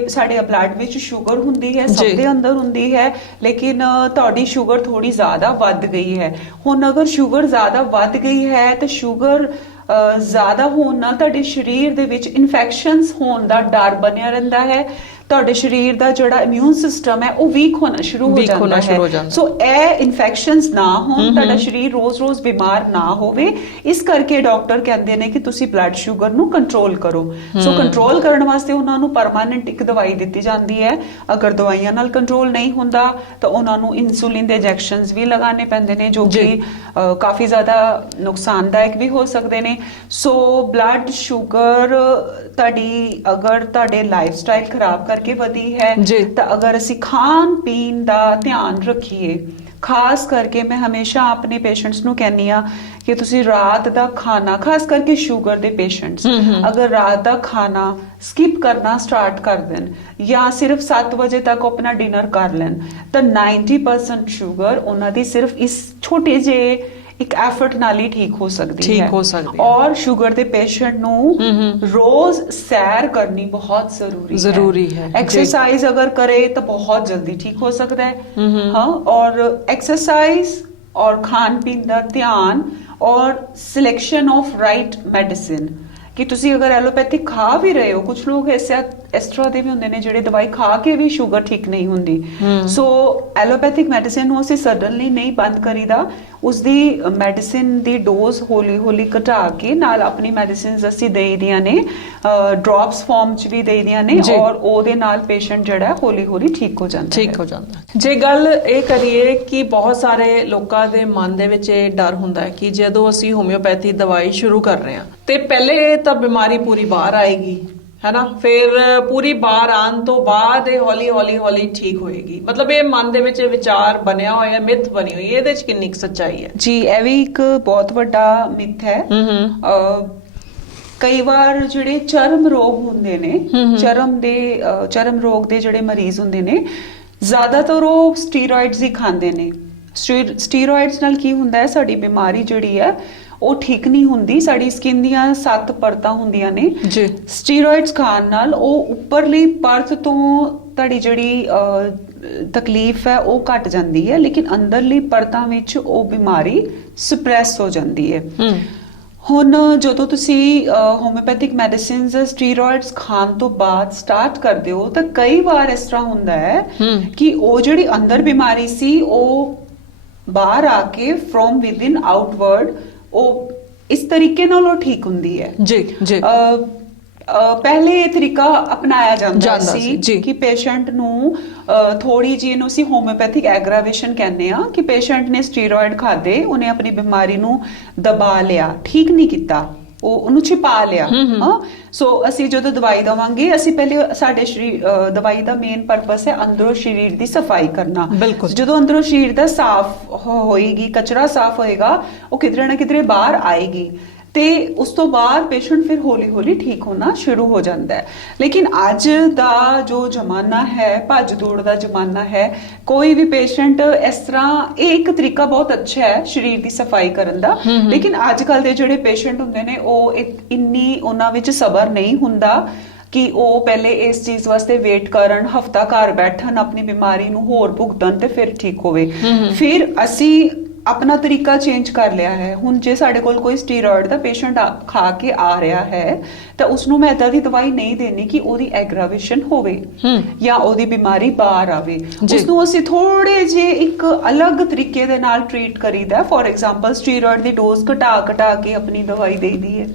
ਸਾਡੇ ਬਲੱਡ ਵਿੱਚ ਸ਼ੂਗਰ ਹੁੰਦੀ ਹੈ, ਸਭ ਦੇ ਅੰਦਰ ਹੁੰਦੀ ਹੈ, ਲੇਕਿਨ ਤੁਹਾਡੀ ਸ਼ੂਗਰ ਥੋੜੀ ਜ਼ਿਆਦਾ ਵੱਧ ਗਈ ਹੈ। ਹੁਣ ਅਗਰ ਸ਼ੂਗਰ ਜ਼ਿਆਦਾ ਵੱਧ ਗਈ ਹੈ ਤੇ ਸ਼ੂਗਰ ਜ਼ਿਆਦਾ ਹੋਣ ਨਾਲ ਤੁਹਾਡੇ ਸਰੀਰ ਦੇ ਵਿੱਚ ਇਨਫੈਕਸ਼ਨਸ ਹੋਣ ਦਾ ਡਰ ਬਣਿਆ ਰਹਿੰਦਾ ਹੈ। ਤੁਹਾਡੇ ਸਰੀਰ ਦਾ ਜਿਹੜਾ ਇਮਿਊਨ ਸਿਸਟਮ ਹੈ ਉਹ ਵੀਕ ਹੋਣਾ ਸ਼ੁਰੂ ਹੋ ਜਾਂਦਾ ਹੈ। ਸੋ ਇਹ ਇਨਫੈਕਸ਼ਨਸ ਨਾ ਹੋਣ, ਤੁਹਾਡਾ ਸਰੀਰ ਰੋਜ਼-ਰੋਜ਼ ਬਿਮਾਰ ਨਾ ਹੋਵੇ, ਇਸ ਕਰਕੇ ਡਾਕਟਰ ਕਹਿੰਦੇ ਨੇ ਕਿ ਤੁਸੀਂ ਬਲੱਡ ਸ਼ੂਗਰ ਨੂੰ ਕੰਟਰੋਲ ਕਰੋ। ਸੋ ਕੰਟਰੋਲ ਕਰਨ ਵਾਸਤੇ ਉਹਨਾਂ ਨੂੰ ਪਰਮਾਨੈਂਟ ਇੱਕ ਦਵਾਈ ਦਿੱਤੀ ਜਾਂਦੀ ਹੈ। ਅਗਰ ਦਵਾਈਆਂ ਨਾਲ ਕੰਟਰੋਲ ਨਹੀਂ ਹੁੰਦਾ ਤਾਂ ਉਹਨਾਂ ਨੂੰ ਇਨਸੂਲਿਨ ਦੇ ਇੰਜੈਕਸ਼ਨਸ ਵੀ ਲਗਾਉਣੇ ਪੈਂਦੇ ਨੇ ਜੋ ਕਿ ਕਾਫੀ ਜ਼ਿਆਦਾ ਨੁਕਸਾਨਦਾਇਕ ਵੀ ਹੋ ਸਕਦੇ ਨੇ। ਸੋ ਬਲੱਡ ਸ਼ੂਗਰ ਅਗਰ ਤੁਹਾਡੇ ਲਾਈਫ ਸਟਾਈਲ ਖਰਾਬ ਕਰਕੇ ਵਧੀ ਹੈ ਤਾਂ ਅਗਰ ਅਸੀਂ ਖਾਣ ਪੀਣ ਦਾ ਧਿਆਨ ਰੱਖੀਏ, ਖਾਸ ਕਰਕੇ ਮੈਂ ਹਮੇਸ਼ਾ ਆਪਣੇ ਪੇਸ਼ੈਂਟਸ ਨੂੰ ਕਹਿੰਨੀ ਆ ਕਿ ਤੁਸੀਂ ਰਾਤ ਦਾ ਖਾਣਾ, ਖਾਸ ਕਰਕੇ ਸ਼ੂਗਰ ਦੇ ਪੇਸ਼ੈਂਟਸ ਅਗਰ ਰਾਤ ਦਾ ਖਾਣਾ ਸਕਿਪ ਕਰਨਾ ਸਟਾਰਟ ਕਰ ਦੇਣ ਜਾਂ ਸਿਰਫ 7 ਵਜੇ ਤੱਕ ਆਪਣਾ ਡਿਨਰ ਕਰ ਲੈਣ ਤਾਂ 90% ਸ਼ੂਗਰ ਉਹਨਾਂ ਦੀ ਸਿਰਫ ਇਸ ਛੋਟੇ ਜਿਹੇ ਇੱਕ ਐਫਰਟ ਨਾਲ ਹੀ ਠੀਕ ਹੋ ਸਕਦੀ ਹੈ। ਔਰ ਸ਼ੂਗਰ ਦੇ ਪੇਸ਼ੈਂਟ ਨੂੰ ਰੋਜ਼ ਸੈਰ ਕਰਨੀ ਬਹੁਤ ਜ਼ਰੂਰੀ ਹੈ। ਐਕਸਰਸਾਈਜ਼ ਅਗਰ ਕਰੇ ਤਾਂ ਬਹੁਤ ਜਲਦੀ ਠੀਕ ਹੋ ਸਕਦਾ ਹੈ। ਹਾਂ, ਔਰ ਐਕਸਰਸਾਈਜ਼ ਔਰ ਖਾਣ ਪੀਣ ਦਾ ਧਿਆਨ ਔਰ ਸਿਲੈਕਸ਼ਨ ਆਫ ਰਾਈਟ ਮੈਡੀਸਿਨ ਕਿ ਤੁਸੀਂ ਅਗਰ ਐਲੋਪੈਥਿਕ ਖਾ ਵੀ ਰਹੇ ਹੋ, ਕੁਝ ਲੋਕ ਇਸ ਤਰ੍ਹਾਂ ਦੇ ਵੀ ਹੁੰਦੇ ਨੇ ਜਿਹੜੇ ਦਵਾਈ ਖਾ ਕੇ ਵੀ ਸ਼ੂਗਰ ਠੀਕ ਨਹੀਂ ਹੁੰਦੀ। ਸੋ ਐਲੋਪੈਥਿਕ ਮੈਡੀਸਿਨ ਨੂੰ ਅਸੀਂ ਸਡਨਲੀ ਨਹੀਂ ਬੰਦ ਕਰੀਦਾ, ਉਸਦੀ ਮੈਡੀਸਿਨ ਦੀ ਡੋਜ਼ ਹੌਲੀ ਹੌਲੀ ਘਟਾ ਕੇ ਨਾਲ ਆਪਣੀ ਮੈਡੀਸਿਨਸ ਅਸੀਂ ਦੇਈਦੀਆਂ ਨੇ, ਡ੍ਰੌਪਸ ਫਾਰਮ 'ਚ ਵੀ ਦੇਈਦੀਆਂ ਨੇ ਔਰ ਉਹਦੇ ਨਾਲ ਪੇਸ਼ੈਂਟ ਜਿਹੜਾ ਹੌਲੀ ਹੌਲੀ ਠੀਕ ਹੋ ਜਾਂਦਾ। ਜੇ ਗੱਲ ਇਹ ਕਰੀਏ ਕਿ ਬਹੁਤ ਸਾਰੇ ਲੋਕਾਂ ਦੇ ਮਨ ਦੇ ਵਿੱਚ ਇਹ ਡਰ ਹੁੰਦਾ ਹੈ ਕਿ ਜਦੋਂ ਅਸੀਂ ਹੋਮਿਓਪੈਥੀ ਦਵਾਈ ਸ਼ੁਰੂ ਕਰ ਰਹੇ ਹਾਂ ਤੇ ਪਹਿਲੇ ਤਾਂ ਬਿਮਾਰੀ ਪੂਰੀ ਬਾਹਰ ਆਏਗੀ, है ना, फिर पूरी बार आन तो बाद हौली हौली हौली ठीक होएगी, मतलब ये मन दे विच विचार बनया होया, मिथ बनी हुई है, ਇਹਦੇ ਚ ਕਿੰਨੀ ਸੱਚਾਈ ਹੈ? ਜੀ ਇਹ ਵੀ ਇੱਕ ਬਹੁਤ ਵੱਡਾ ਮਿਥ ਹੈ। ਕਈ ਵਾਰ ਜਿਹੜੇ ਚਰਮ ਰੋਗ ਹੁੰਦੇ ਨੇ, ਚਰਮ ਰੋਗ ਦੇ ਜਿਹੜੇ ਮਰੀਜ਼ ਹੁੰਦੇ ਨੇ ਜ਼ਿਆਦਾਤਰ ਉਹ ਸਟੀਰੋਇਡਸ ਹੀ ਖਾਂਦੇ ਨੇ। ਸਟੀਰੋਇਡਸ ਨਾਲ ਕੀ ਹੁੰਦਾ ਹੈ, ਸਾਡੀ ਬਿਮਾਰੀ ਜਿਹੜੀ ਹੈ ਉਹ ਠੀਕ ਨਹੀਂ ਹੁੰਦੀ। ਸਾਡੀ ਸਕਿਨ ਦੀਆਂ 7 ਪਰਤਾਂ ਹੁੰਦੀਆਂ ਨੇ, ਸਟੀਰੋਇਡਸ ਖਾਣ ਨਾਲ ਉਹ ਉੱਪਰਲੀ ਪਰਤ ਤੋਂ ਤੁਹਾਡੀ ਜਿਹੜੀ ਤਕਲੀਫ ਹੈ ਉਹ ਘਟ ਜਾਂਦੀ ਹੈ, ਲੇਕਿਨ ਅੰਦਰਲੀ ਪਰਤਾਂ ਵਿੱਚ ਉਹ ਬਿਮਾਰੀ ਸਪਰੈਸ ਹੋ ਜਾਂਦੀ ਹੈ। ਹੁਣ ਜਦੋਂ ਤੁਸੀਂ ਹੋਮਿਓਪੈਥਿਕ ਮੈਡੀਸਿਨਸ ਸਟੀਰੋਇਡਸ ਖਾਣ ਤੋਂ ਬਾਅਦ ਸਟਾਰਟ ਕਰਦੇ ਹੋ ਤਾਂ ਕਈ ਵਾਰ ਇਸ ਤਰ੍ਹਾਂ ਹੁੰਦਾ ਹੈ ਕਿ ਉਹ ਜਿਹੜੀ ਅੰਦਰ ਬਿਮਾਰੀ ਸੀ ਉਹ ਬਾਹਰ ਆ ਕੇ ਫਰੋਮ ਵਿਦਿਨ ਆਊਟਵਰਡ ਉਹ ਇਸ ਤਰੀਕੇ ਨਾਲ ਉਹ ਠੀਕ ਹੁੰਦੀ ਹੈ। ਪਹਿਲੇ ਇਹ ਤਰੀਕਾ ਅਪਣਾਇਆ ਜਾਂਦਾ ਸੀ ਕਿ ਪੇਸ਼ੈਂਟ ਨੂੰ ਥੋੜੀ ਜਿਹੀ ਇਹਨੂੰ ਅਸੀਂ ਹੋਮਿਓਪੈਥਿਕ ਐਗਰਾਵੇਸ਼ਨ ਕਹਿੰਦੇ ਆ ਕਿ ਪੇਸ਼ੈਂਟ ਨੇ ਸਟੀਰੋਇਡ ਖਾਦੇ, ਉਹਨੇ ਆਪਣੀ ਬਿਮਾਰੀ ਨੂੰ ਦਬਾ ਲਿਆ, ਠੀਕ ਨਹੀਂ ਕੀਤਾ, ਉਹਨੂੰ ਛਿਪਾ ਲਿਆ। ਸੋ ਅਸੀਂ ਜਦੋਂ ਦਵਾਈ ਦਵਾਂਗੇ, ਅਸੀਂ ਪਹਿਲੇ ਸਾਡੇ ਸਰੀਰ ਦਵਾਈ ਦਾ ਮੇਨ ਪਰਪਸ ਹੈ ਅੰਦਰੋਂ ਸਰੀਰ ਦੀ ਸਫਾਈ ਕਰਨਾ। ਜਦੋਂ ਅੰਦਰੋਂ ਸਰੀਰ ਦਾ ਸਾਫ਼ ਹੋਏਗੀ, ਕਚਰਾ ਸਾਫ਼ ਹੋਏਗਾ, ਉਹ ਕਿਧਰੇ ਨਾ ਕਿਧਰੇ ਬਾਹਰ ਆਏਗੀ ਤੇ ਉਸ ਤੋਂ ਬਾਅਦ ਪੇਸ਼ੈਂਟ ਫਿਰ ਹੌਲੀ ਹੌਲੀ ਠੀਕ ਹੋਣਾ ਸ਼ੁਰੂ ਹੋ ਜਾਂਦਾ ਹੈ। ਲੇਕਿਨ ਅੱਜ ਦਾ ਜੋ ਜ਼ਮਾਨਾ ਹੈ, ਭੱਜ ਦੌੜ ਦਾ ਜ਼ਮਾਨਾ ਹੈ, ਕੋਈ ਵੀ ਪੇਸ਼ੈਂਟ ਇਸ ਤਰ੍ਹਾਂ, ਇਹ ਇੱਕ ਤਰੀਕਾ ਬਹੁਤ ਅੱਛਾ ਹੈ ਸਰੀਰ ਦੀ ਸਫਾਈ ਕਰਨ ਦਾ, ਲੇਕਿਨ ਅੱਜ ਕੱਲ ਦੇ ਜਿਹੜੇ ਪੇਸ਼ੈਂਟ ਹੁੰਦੇ ਨੇ ਉਹ ਇੰਨੀ ਉਹਨਾਂ ਵਿੱਚ ਸਬਰ ਨਹੀਂ ਹੁੰਦਾ ਕਿ ਉਹ ਪਹਿਲੇ ਇਸ ਚੀਜ਼ ਵਾਸਤੇ ਵੇਟ ਕਰਨ, ਹਫਤਾ ਘਰ ਬੈਠਣ, ਆਪਣੀ ਬਿਮਾਰੀ ਨੂੰ ਹੋਰ ਭੁਗਤਣ ਤੇ ਫਿਰ ਠੀਕ ਹੋਵੇ। ਫਿਰ ਅਸੀਂ ਆਪਣਾ ਤਰੀਕਾ ਚੇਂਜ ਕਰ ਲਿਆ ਹੈ। ਹੁਣ ਜੇ ਸਾਡੇ ਕੋਲ ਕੋਈ ਸਟੀਰੋਇਡ ਦਾ ਪੇਸ਼ੈਂਟ ਖਾ ਕੇ ਆ ਰਿਹਾ ਹੈ ਤਾਂ ਉਸ ਨੂੰ ਮੈਂ ਏਦਾਂ ਦੀ ਦਵਾਈ ਨਹੀਂ ਦੇਣੀ ਕਿ ਉਹਦੀ ਐਗਰਾਵੇਸ਼ਨ ਹੋਵੇ ਜਾਂ ਉਹਦੀ ਬਿਮਾਰੀ ਬਾਹਰ ਆਵੇ। ਉਸ ਨੂੰ ਅਸੀਂ ਥੋੜੇ ਜਿਹੇ ਇੱਕ ਅਲੱਗ ਤਰੀਕੇ ਦੇ ਨਾਲ ਟ੍ਰੀਟ ਕਰੀਦਾ। For example steroid the dose ਘਟਾ ਕੇ ਆਪਣੀ ਦਵਾਈ ਦੇਈਦੀ ਹੈ,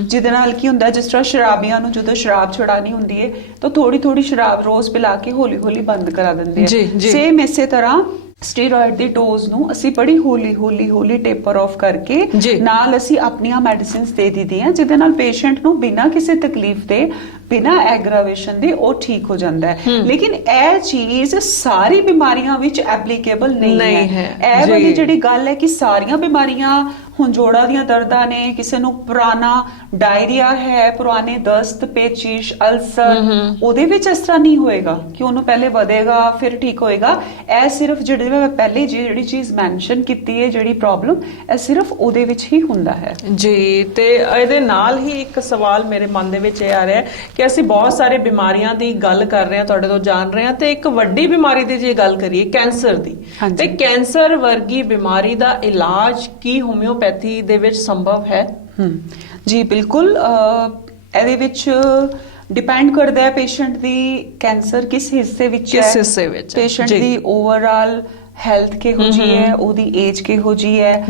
ਜਿਹਦੇ ਨਾਲ ਕੀ ਹੁੰਦਾ, ਜਿਸ ਤਰ੍ਹਾਂ ਸ਼ਰਾਬੀਆਂ ਨੂੰ ਜਦੋਂ ਸ਼ਰਾਬ ਛੁਡਾਣੀ ਹੁੰਦੀ ਹੈ ਤਾਂ ਥੋੜੀ ਸ਼ਰਾਬ ਰੋਜ਼ ਪਿਲਾ ਕੇ ਹੌਲੀ ਬੰਦ ਕਰਾ ਦਿੰਦੇ ਆ। ਸੇਮ ਇਸੇ ਤਰ੍ਹਾਂ ਸਟੀਰੋਇਡ ਦੀ ਡੋਜ਼ ਨੂੰ ਅਸੀਂ ਬੜੀ ਹੌਲੀ ਟੇਪਰ ਆਫ ਕਰਕੇ ਨਾਲ ਅਸੀਂ ਆਪਣੀਆਂ ਮੈਡੀਸਿਨਸ ਦੇ ਦਿੰਦੀਆਂ, ਜਿਹਦੇ ਨਾਲ ਪੇਸ਼ੈਂਟ ਨੂੰ ਬਿਨਾਂ ਕਿਸੇ ਤਕਲੀਫ ਦੇ, ਬਿਨਾਂ ਐਗਰਾਵੇਸ਼ਨ ਦੇ ਉਹ ਠੀਕ ਹੋ ਜਾਂਦਾ ਹੈ। ਲੇਕਿਨ ਇਹ ਚੀਜ਼ ਸਾਰੀ ਬਿਮਾਰੀਆਂ ਵਿੱਚ ਐਪਲੀਕੇਬਲ ਨਹੀਂ ਹੈ। ਇਹ ਵਾਲੀ ਜਿਹੜੀ ਗੱਲ ਹੈ ਕਿ ਸਾਰੀਆਂ ਬਿਮਾਰੀਆਂ, ਹੁਣ ਜੋੜਾਂ ਦੀਆਂ ਦਰਦਾਂ ਨੇ, ਕਿਸੇ ਨੂੰ ਪੁਰਾਣਾ ਡਾਇਰੀਆ ਹੈ, ਪੁਰਾਣੇ ਦਸਤ, ਪੇਚਿਸ਼, ਅਲਸਰ, ਉਹਦੇ ਵਿੱਚ ਇਸ ਤਰ੍ਹਾਂ ਨਹੀਂ ਹੋਏਗਾ ਕਿ ਉਹਨੂੰ ਪਹਿਲੇ ਵਧੇਗਾ ਫਿਰ ਠੀਕ ਹੋਏਗਾ। ਇਹ ਸਿਰਫ ਜਿਹੜੀ ਮੈਂ ਪਹਿਲੇ ਜਿਹੜੀ ਚੀਜ਼ ਮੈਂਸ਼ਨ ਕੀਤੀ ਹੈ, ਜਿਹੜੀ ਪ੍ਰੋਬਲਮ, ਇਹ ਸਿਰਫ ਉਹਦੇ ਵਿੱਚ ਹੀ ਹੁੰਦਾ ਹੈ ਜੀ। ਤੇ ਇਹਦੇ ਨਾਲ ਹੀ ਇੱਕ ਸਵਾਲ ਮੇਰੇ ਮਨ ਦੇ ਵਿੱਚ ਇਹ ਆ ਰਿਹਾ ਕਿ ਅਸੀਂ ਬਹੁਤ ਸਾਰੇ ਬਿਮਾਰੀਆਂ ਦੀ ਗੱਲ ਕਰ ਰਹੇ ਹਾਂ, ਤੁਹਾਡੇ ਤੋਂ ਜਾਣ ਰਹੇ ਹਾਂ, ਤੇ ਇੱਕ ਵੱਡੀ ਬਿਮਾਰੀ ਦੀ ਜੇ ਗੱਲ ਕਰੀਏ ਕੈਂਸਰ ਦੀ, ਤੇ ਕੈਂਸਰ ਵਰਗੀ ਬਿਮਾਰੀ ਦਾ ਇਲਾਜ ਕੀ ਹੋਮਿਓਪੈਥੀ ਦੇ ਵਿੱਚ ਸੰਭਵ ਹੈ? ਜੀ ਬਿਲਕੁਲ। ਇਹਦੇ ਵਿੱਚ ਡਿਪੈਂਡ ਕਰਦਾ ਹੈ ਪੇਸ਼ੈਂਟ ਦੀ ਕੈਂਸਰ ਕਿਸ ਹਿੱਸੇ ਵਿੱਚ ਹੈ, ਪੇਸ਼ੈਂਟ ਦੀ ਓਵਰਆਲ ਹੈਲਥ ਕਿਹੋ ਜੀ ਹੈ, ਉਹਦੀ ਏਜ ਕਿਹੋ ਜੀ ਹੈ।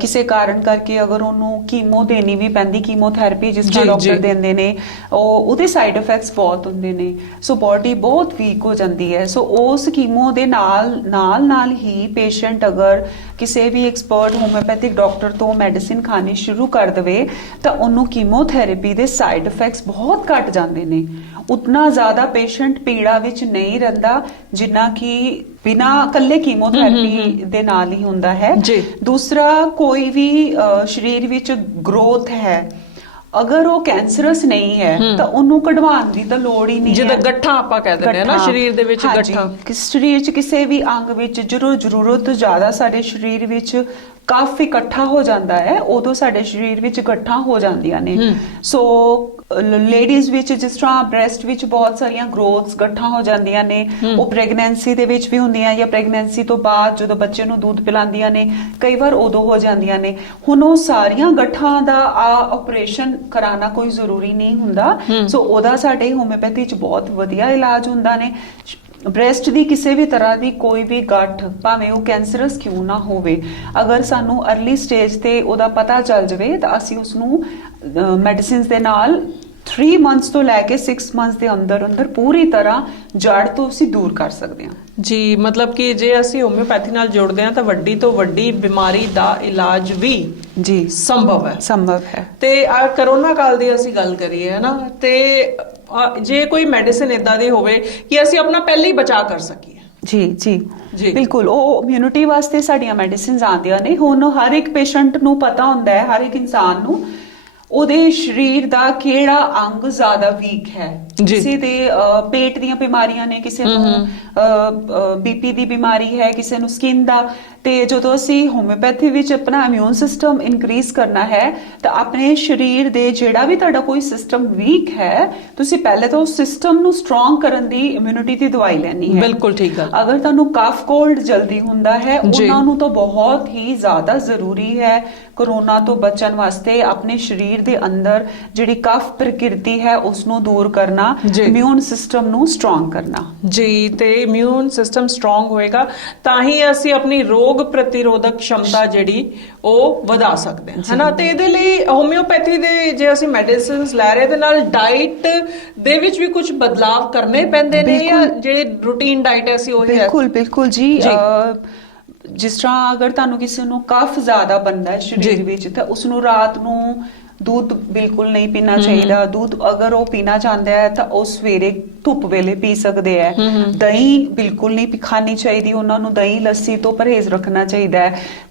ਕਿਸੇ ਕਾਰਨ ਕਰਕੇ ਅਗਰ ਉਹਨੂੰ ਕੀਮੋ ਦੇਣੀ ਵੀ ਪੈਂਦੀ, ਕੀਮੋਥੈਰੇਪੀ ਜਿਸ ਤਰ੍ਹਾਂ ਡਾਕਟਰ ਦਿੰਦੇ ਨੇ, ਉਹਦੇ ਸਾਈਡ ਇਫੈਕਟਸ ਬਹੁਤ ਹੁੰਦੇ ਨੇ, ਸੋ ਬਾਡੀ ਬਹੁਤ ਵੀਕ ਹੋ ਜਾਂਦੀ ਹੈ। ਸੋ ਉਸ ਕੀਮੋ ਦੇ ਨਾਲ ਹੀ ਪੇਸ਼ੈਂਟ ਅਗਰ ਕਿਸੇ ਵੀ ਐਕਸਪਰਟ ਹੋਮਿਓਪੈਥਿਕ ਡਾਕਟਰ ਤੋਂ ਮੈਡੀਸਿਨ ਖਾਣੀ ਸ਼ੁਰੂ ਕਰ ਦੇਵੇ ਤਾਂ ਉਹਨੂੰ ਕੀਮੋਥੈਰੇਪੀ ਦੇ ਸਾਈਡ ਇਫੈਕਟਸ ਬਹੁਤ ਘਟ ਜਾਂਦੇ ਨੇ। ਉਤਨਾ ਜ਼ਿਆਦਾ ਪੇਸ਼ੈਂਟ ਪੀੜਾ ਵਿੱਚ ਨਹੀਂ ਰਹਿੰਦਾ ਜਿੰਨਾ ਕਿ ਬਿਨਾਂ ਇਕੱਲੇ ਕੀਮੋਥੈਰੇਪੀ ਦੇ ਨਾਲ ਹੀ ਹੁੰਦਾ ਹੈ। ਦੂਸਰਾ, ਕੋਈ ਵੀ ਸਰੀਰ ਵਿੱਚ ਗਰੋਥ ਹੈ, ਅਗਰ ਉਹ ਕੈਂਸਰਸ ਨਹੀਂ ਹੈ ਤਾਂ ਉਹਨੂੰ ਕਢਵਾਉਣ ਦੀ ਤਾਂ ਲੋੜ ਹੀ ਨਹੀਂ ਹੈ। ਜਿਹਦਾ ਗੱਠਾ ਆਪਾਂ ਕਹਿ ਦਿੰਦੇ ਆ ਨਾ, ਸਰੀਰ ਦੇ ਵਿੱਚ ਗੱਠਾ, ਸਰੀਰ 'ਚ ਕਿਸੇ ਵੀ ਅੰਗ ਵਿੱਚ ਜ਼ਰੂਰਤ ਤੋਂ ਜ਼ਿਆਦਾ ਸਾਡੇ ਸਰੀਰ ਵਿੱਚ ਕਫ ਇਕੱਠਾ ਹੋ ਜਾਂਦਾ ਹੈ, ਉਦੋਂ ਸਾਡੇ ਸਰੀਰ ਵਿੱਚ ਗੱਠਾਂ ਹੋ ਜਾਂਦੀਆਂ ਨੇ। ਸੋ ਲੇਡੀਜ਼ ਵਿੱਚ ਜਿਸ ਤਰ੍ਹਾਂ ਬ੍ਰੈਸਟ ਵਿੱਚ ਬਹੁਤ ਸਾਰੀਆਂ ਗਰੋਥਸ ਗੱਠਾਂ ਹੋ ਜਾਂਦੀਆਂ ਨੇ, ਉਹ ਪ੍ਰੈਗਨੈਂਸੀ ਦੇ ਵਿੱਚ ਵੀ ਹੁੰਦੀਆਂ ਜਾਂ ਪ੍ਰੈਗਨੈਂਸੀ ਤੋਂ ਬਾਅਦ ਜਦੋਂ ਬੱਚੇ ਨੂੰ ਦੁੱਧ ਪਿਲਾਉਂਦੀਆਂ ਨੇ, ਕਈ ਵਾਰ ਉਦੋਂ ਹੋ ਜਾਂਦੀਆਂ ਨੇ। ਹੁਣ ਉਹ ਸਾਰੀਆਂ ਗੱਠਾਂ ਦਾ ਆਪਰੇਸ਼ਨ ਕਰਾਉਣਾ ਕੋਈ ਜ਼ਰੂਰੀ ਨਹੀਂ ਹੁੰਦਾ। ਸੋ ਉਹਦਾ ਸਾਡੇ ਹੋਮਿਓਪੈਥੀ 'ਚ ਬਹੁਤ ਵਧੀਆ ਇਲਾਜ ਹੁੰਦਾ ਨੇ। ਬ੍ਰੈਸਟ ਦੀ ਕਿਸੇ ਵੀ ਤਰ੍ਹਾਂ ਦੀ ਕੋਈ ਵੀ ਗੱਠ, ਭਾਵੇਂ ਉਹ ਕੈਂਸਰਸ ਕਿਉਂ ਨਾ ਹੋਵੇ, ਅਗਰ ਸਾਨੂੰ ਅਰਲੀ ਸਟੇਜ ਤੇ ਉਹਦਾ ਪਤਾ ਚੱਲ ਜਾਵੇ ਤਾਂ ਅਸੀਂ ਉਸਨੂੰ ਮੈਡੀਸਿਨਸ ਦੇ ਨਾਲ 3 ਮੰਥਸ ਤੋਂ ਲੈ ਕੇ 6 ਮੰਥਸ ਦੇ ਅੰਦਰ ਪੂਰੀ ਤਰ੍ਹਾਂ ਜੜ ਤੋਂ ਅਸੀਂ ਦੂਰ ਕਰ ਸਕਦੇ ਹਾਂ। ਜੀ, ਮਤਲਬ ਕਿ ਜੇ ਅਸੀਂ ਹੋਮਿਓਪੈਥੀ ਨਾਲ ਜੋੜਦੇ ਹਾਂ ਤਾਂ ਵੱਡੀ ਤੋਂ ਵੱਡੀ ਬਿਮਾਰੀ ਦਾ ਇਲਾਜ ਵੀ ਸੰਭਵ ਹੈ। ਤੇ ਕਰੋਨਾ ਕਾਲ ਦੀ ਅਸੀਂ ਗੱਲ ਕਰੀਏ ਨਾ, ਤੇ ਜੇ ਕੋਈ ਮੈਡੀਸਿਨ ਇਦਾਂ ਦੀ ਹੋਵੇ ਕਿ ਅਸੀਂ ਆਪਣਾ ਪਹਿਲੇ ਹੀ ਬਚਾਅ ਕਰ ਸਕੀਏ। ਜੀ ਬਿਲਕੁਲ, ਉਹ ਇਮਿਊਨਿਟੀ ਵਾਸਤੇ ਸਾਡੀਆਂ ਮੈਡੀਸਿਨਸ ਆਉਂਦੀਆਂ ਨੇ। ਹੁਣ ਹਰ ਇੱਕ ਪੇਸ਼ੈਂਟ ਨੂੰ ਪਤਾ ਹੁੰਦਾ ਹੈ, ਹਰ ਇੱਕ ਇਨਸਾਨ ਨੂੰ, ਉਹਦੇ ਸਰੀਰ ਦਾ ਕਿਹੜਾ ਅੰਗ ਜ਼ਿਆਦਾ ਵੀਕ ਹੈ। ਕਿਸੇ ਦੇ ਪੇਟ ਦੀਆਂ ਬਿਮਾਰੀਆਂ ਨੇ, ਕਿਸੇ ਨੂੰ ਬੀਪੀ ਦੀ ਬਿਮਾਰੀ ਹੈ, ਕਿਸੇ ਨੂੰ ਸਕਿਨ ਦਾ। ਤੇ ਜਦੋਂ ਅਸੀਂ ਹੋਮਿਓਪੈਥੀ ਵਿੱਚ ਆਪਣਾ ਇਮਿਊਨ ਸਿਸਟਮ ਇਨਕਰੀਜ਼ ਕਰਨਾ ਹੈ ਤਾਂ ਆਪਣੇ ਸਰੀਰ ਦੇ ਜਿਹੜਾ ਵੀ ਤੁਹਾਡਾ ਕੋਈ ਸਿਸਟਮ ਵੀਕ ਹੈ, ਤੁਸੀਂ ਪਹਿਲੇ ਤਾਂ ਉਸ ਸਿਸਟਮ ਨੂੰ ਸਟਰੋਂਗ ਕਰਨ ਦੀ ਇਮਿਊਨਿਟੀ ਦੀ ਦਵਾਈ ਲੈਣੀ ਹੈ। ਬਿਲਕੁਲ ਠੀਕ ਹੈ। ਅਗਰ ਤੁਹਾਨੂੰ ਕਫ ਕੋਲਡ ਜਲਦੀ ਹੁੰਦਾ ਹੈ, ਉਹਨਾਂ ਨੂੰ ਤਾਂ ਬਹੁਤ ਹੀ ਜ਼ਿਆਦਾ ਜ਼ਰੂਰੀ ਹੈ ਕੋਰੋਨਾ ਤੋਂ ਬਚਣ ਵਾਸਤੇ ਆਪਣੇ ਸਰੀਰ ਦੇ ਅੰਦਰ ਜਿਹੜੀ ਕਫ ਪ੍ਰਕਿਰਤੀ ਹੈ ਉਸ ਨੂੰ ਦੂਰ ਕਰਨਾ, ਇਮਿਊਨ ਸਿਸਟਮ ਨੂੰ ਸਟਰੋਂਗ ਕਰਨਾ। ਜੀ, ਤੇ ਇਮਿਊਨ ਸਿਸਟਮ ਸਟਰੋਂਗ ਹੋਏਗਾ ਤਾਂ ਹੀ ਅਸੀਂ ਆਪਣੀ ਰੋਗ ਪ੍ਰਤੀਰੋਧਕ क्षमता ਜਿਹੜੀ ਉਹ ਵਧਾ ਸਕਦੇ ਹਾਂ, ਹੈਨਾ। ਤੇ ਇਹਦੇ ਲਈ ਹੋਮਿਓਪੈਥੀ ਦੇ ਜੇ ਅਸੀਂ ਮੈਡੀਸਿਨਸ ਲੈ ਰਹੇ, ਦੇ ਨਾਲ ਡਾਈਟ ਦੇ ਵਿੱਚ ਵੀ ਕੁਝ ਬਦਲਾਵ ਕਰਨੇ ਪੈਂਦੇ ਨੇ ਜਾਂ ਜਿਹੜੇ ਰੂਟੀਨ ਡਾਈਟ ਹੈ ਅਸੀਂ ਉਹੀ? ਬਿਲਕੁਲ ਜੀ। ਜਿਸ ਤਰ੍ਹਾਂ ਅਗਰ ਤੁਹਾਨੂੰ ਕਿਸੇ ਨੂੰ ਕਫ ਜ਼ਿਆਦਾ ਬਣਦਾ ਹੈ ਸਰੀਰ ਵਿੱਚ ਤਾਂ ਉਸ ਨੂੰ ਰਾਤ ਨੂੰ दूध बिल्कुल नहीं पीना चाहिए। दूध अगर वो पीना चाहता है तो वो सवेरे धुप वेले पी सकते हैं। दही बिल्कुल नहीं खानी चाहिए, उन्होंने दही लस्सी तो परहेज रखना चाहिए।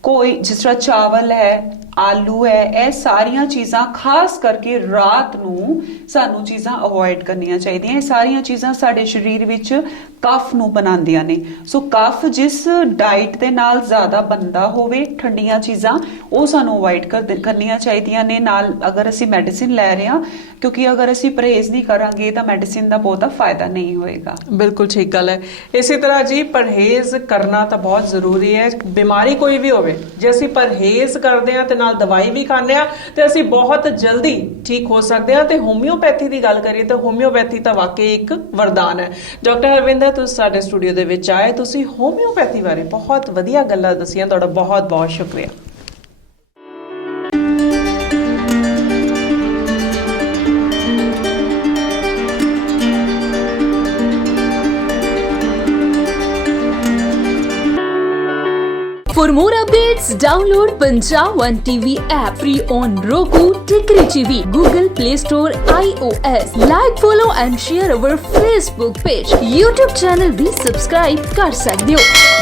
कोई जिस तरह चावल है, ਆਲੂ ਹੈ, ਇਹ ਸਾਰੀਆਂ ਚੀਜ਼ਾਂ ਖਾਸ ਕਰਕੇ ਰਾਤ ਨੂੰ ਸਾਨੂੰ ਚੀਜ਼ਾਂ ਅਵੋਇਡ ਕਰਨੀਆਂ ਚਾਹੀਦੀਆਂ। ਇਹ ਸਾਰੀਆਂ ਚੀਜ਼ਾਂ ਸਾਡੇ ਸਰੀਰ ਵਿੱਚ ਕਫ ਨੂੰ ਬਣਾਉਂਦੀਆਂ ਨੇ। ਸੋ ਕਫ ਜਿਸ ਡਾਈਟ ਦੇ ਨਾਲ ਜ਼ਿਆਦਾ ਬਣਦਾ ਹੋਵੇ, ਠੰਡੀਆਂ ਚੀਜ਼ਾਂ ਉਹ ਸਾਨੂੰ ਅਵੋਇਡ ਕਰਨੀਆਂ ਚਾਹੀਦੀਆਂ ਨੇ। ਨਾਲ ਅਗਰ ਅਸੀਂ ਮੈਡੀਸਿਨ ਲੈ ਰਹੇ ਹਾਂ, ਕਿਉਂਕਿ ਅਗਰ ਅਸੀਂ ਪਰਹੇਜ਼ ਨਹੀਂ ਕਰਾਂਗੇ ਤਾਂ ਮੈਡੀਸਿਨ ਦਾ ਬਹੁਤਾ ਫਾਇਦਾ ਨਹੀਂ ਹੋਏਗਾ। ਬਿਲਕੁਲ ਠੀਕ ਗੱਲ ਹੈ। ਇਸੇ ਤਰ੍ਹਾਂ ਜੀ ਪਰਹੇਜ਼ ਕਰਨਾ ਤਾਂ ਬਹੁਤ ਜ਼ਰੂਰੀ ਹੈ। ਬਿਮਾਰੀ ਕੋਈ ਵੀ ਹੋਵੇ, ਜੇ ਅਸੀਂ ਪਰਹੇਜ਼ ਕਰਦੇ ਹਾਂ ਤੇ ਨਾਲ ਦਵਾਈ ਵੀ ਖਾਂਦੇ ਹਾਂ ਤੇ ਅਸੀਂ ਬਹੁਤ ਜਲਦੀ ਠੀਕ ਹੋ ਸਕਦੇ ਹਾਂ। ਤੇ ਹੋਮਿਓਪੈਥੀ ਦੀ ਗੱਲ ਕਰੀਏ ਤਾਂ ਹੋਮਿਓਪੈਥੀ ਤਾਂ ਵਾਕਈ ਇੱਕ ਵਰਦਾਨ ਹੈ। ਡਾਕਟਰ ਅਰਵਿੰਦਰ, ਤੁਸੀਂ ਸਾਡੇ ਸਟੂਡੀਓ ਦੇ ਵਿੱਚ ਆਏ, ਤੁਸੀਂ ਹੋਮਿਓਪੈਥੀ ਬਾਰੇ ਬਹੁਤ ਵਧੀਆ ਗੱਲਾਂ ਦੱਸੀਆਂ, ਤੁਹਾਡਾ ਬਹੁਤ ਬਹੁਤ ਸ਼ੁਕਰੀਆ। For more updates, download Punjab One TV app free on Roku, Tikri TV, Google Play Store, iOS. Like, follow and share our Facebook page, YouTube channel भी subscribe कर सकते हो।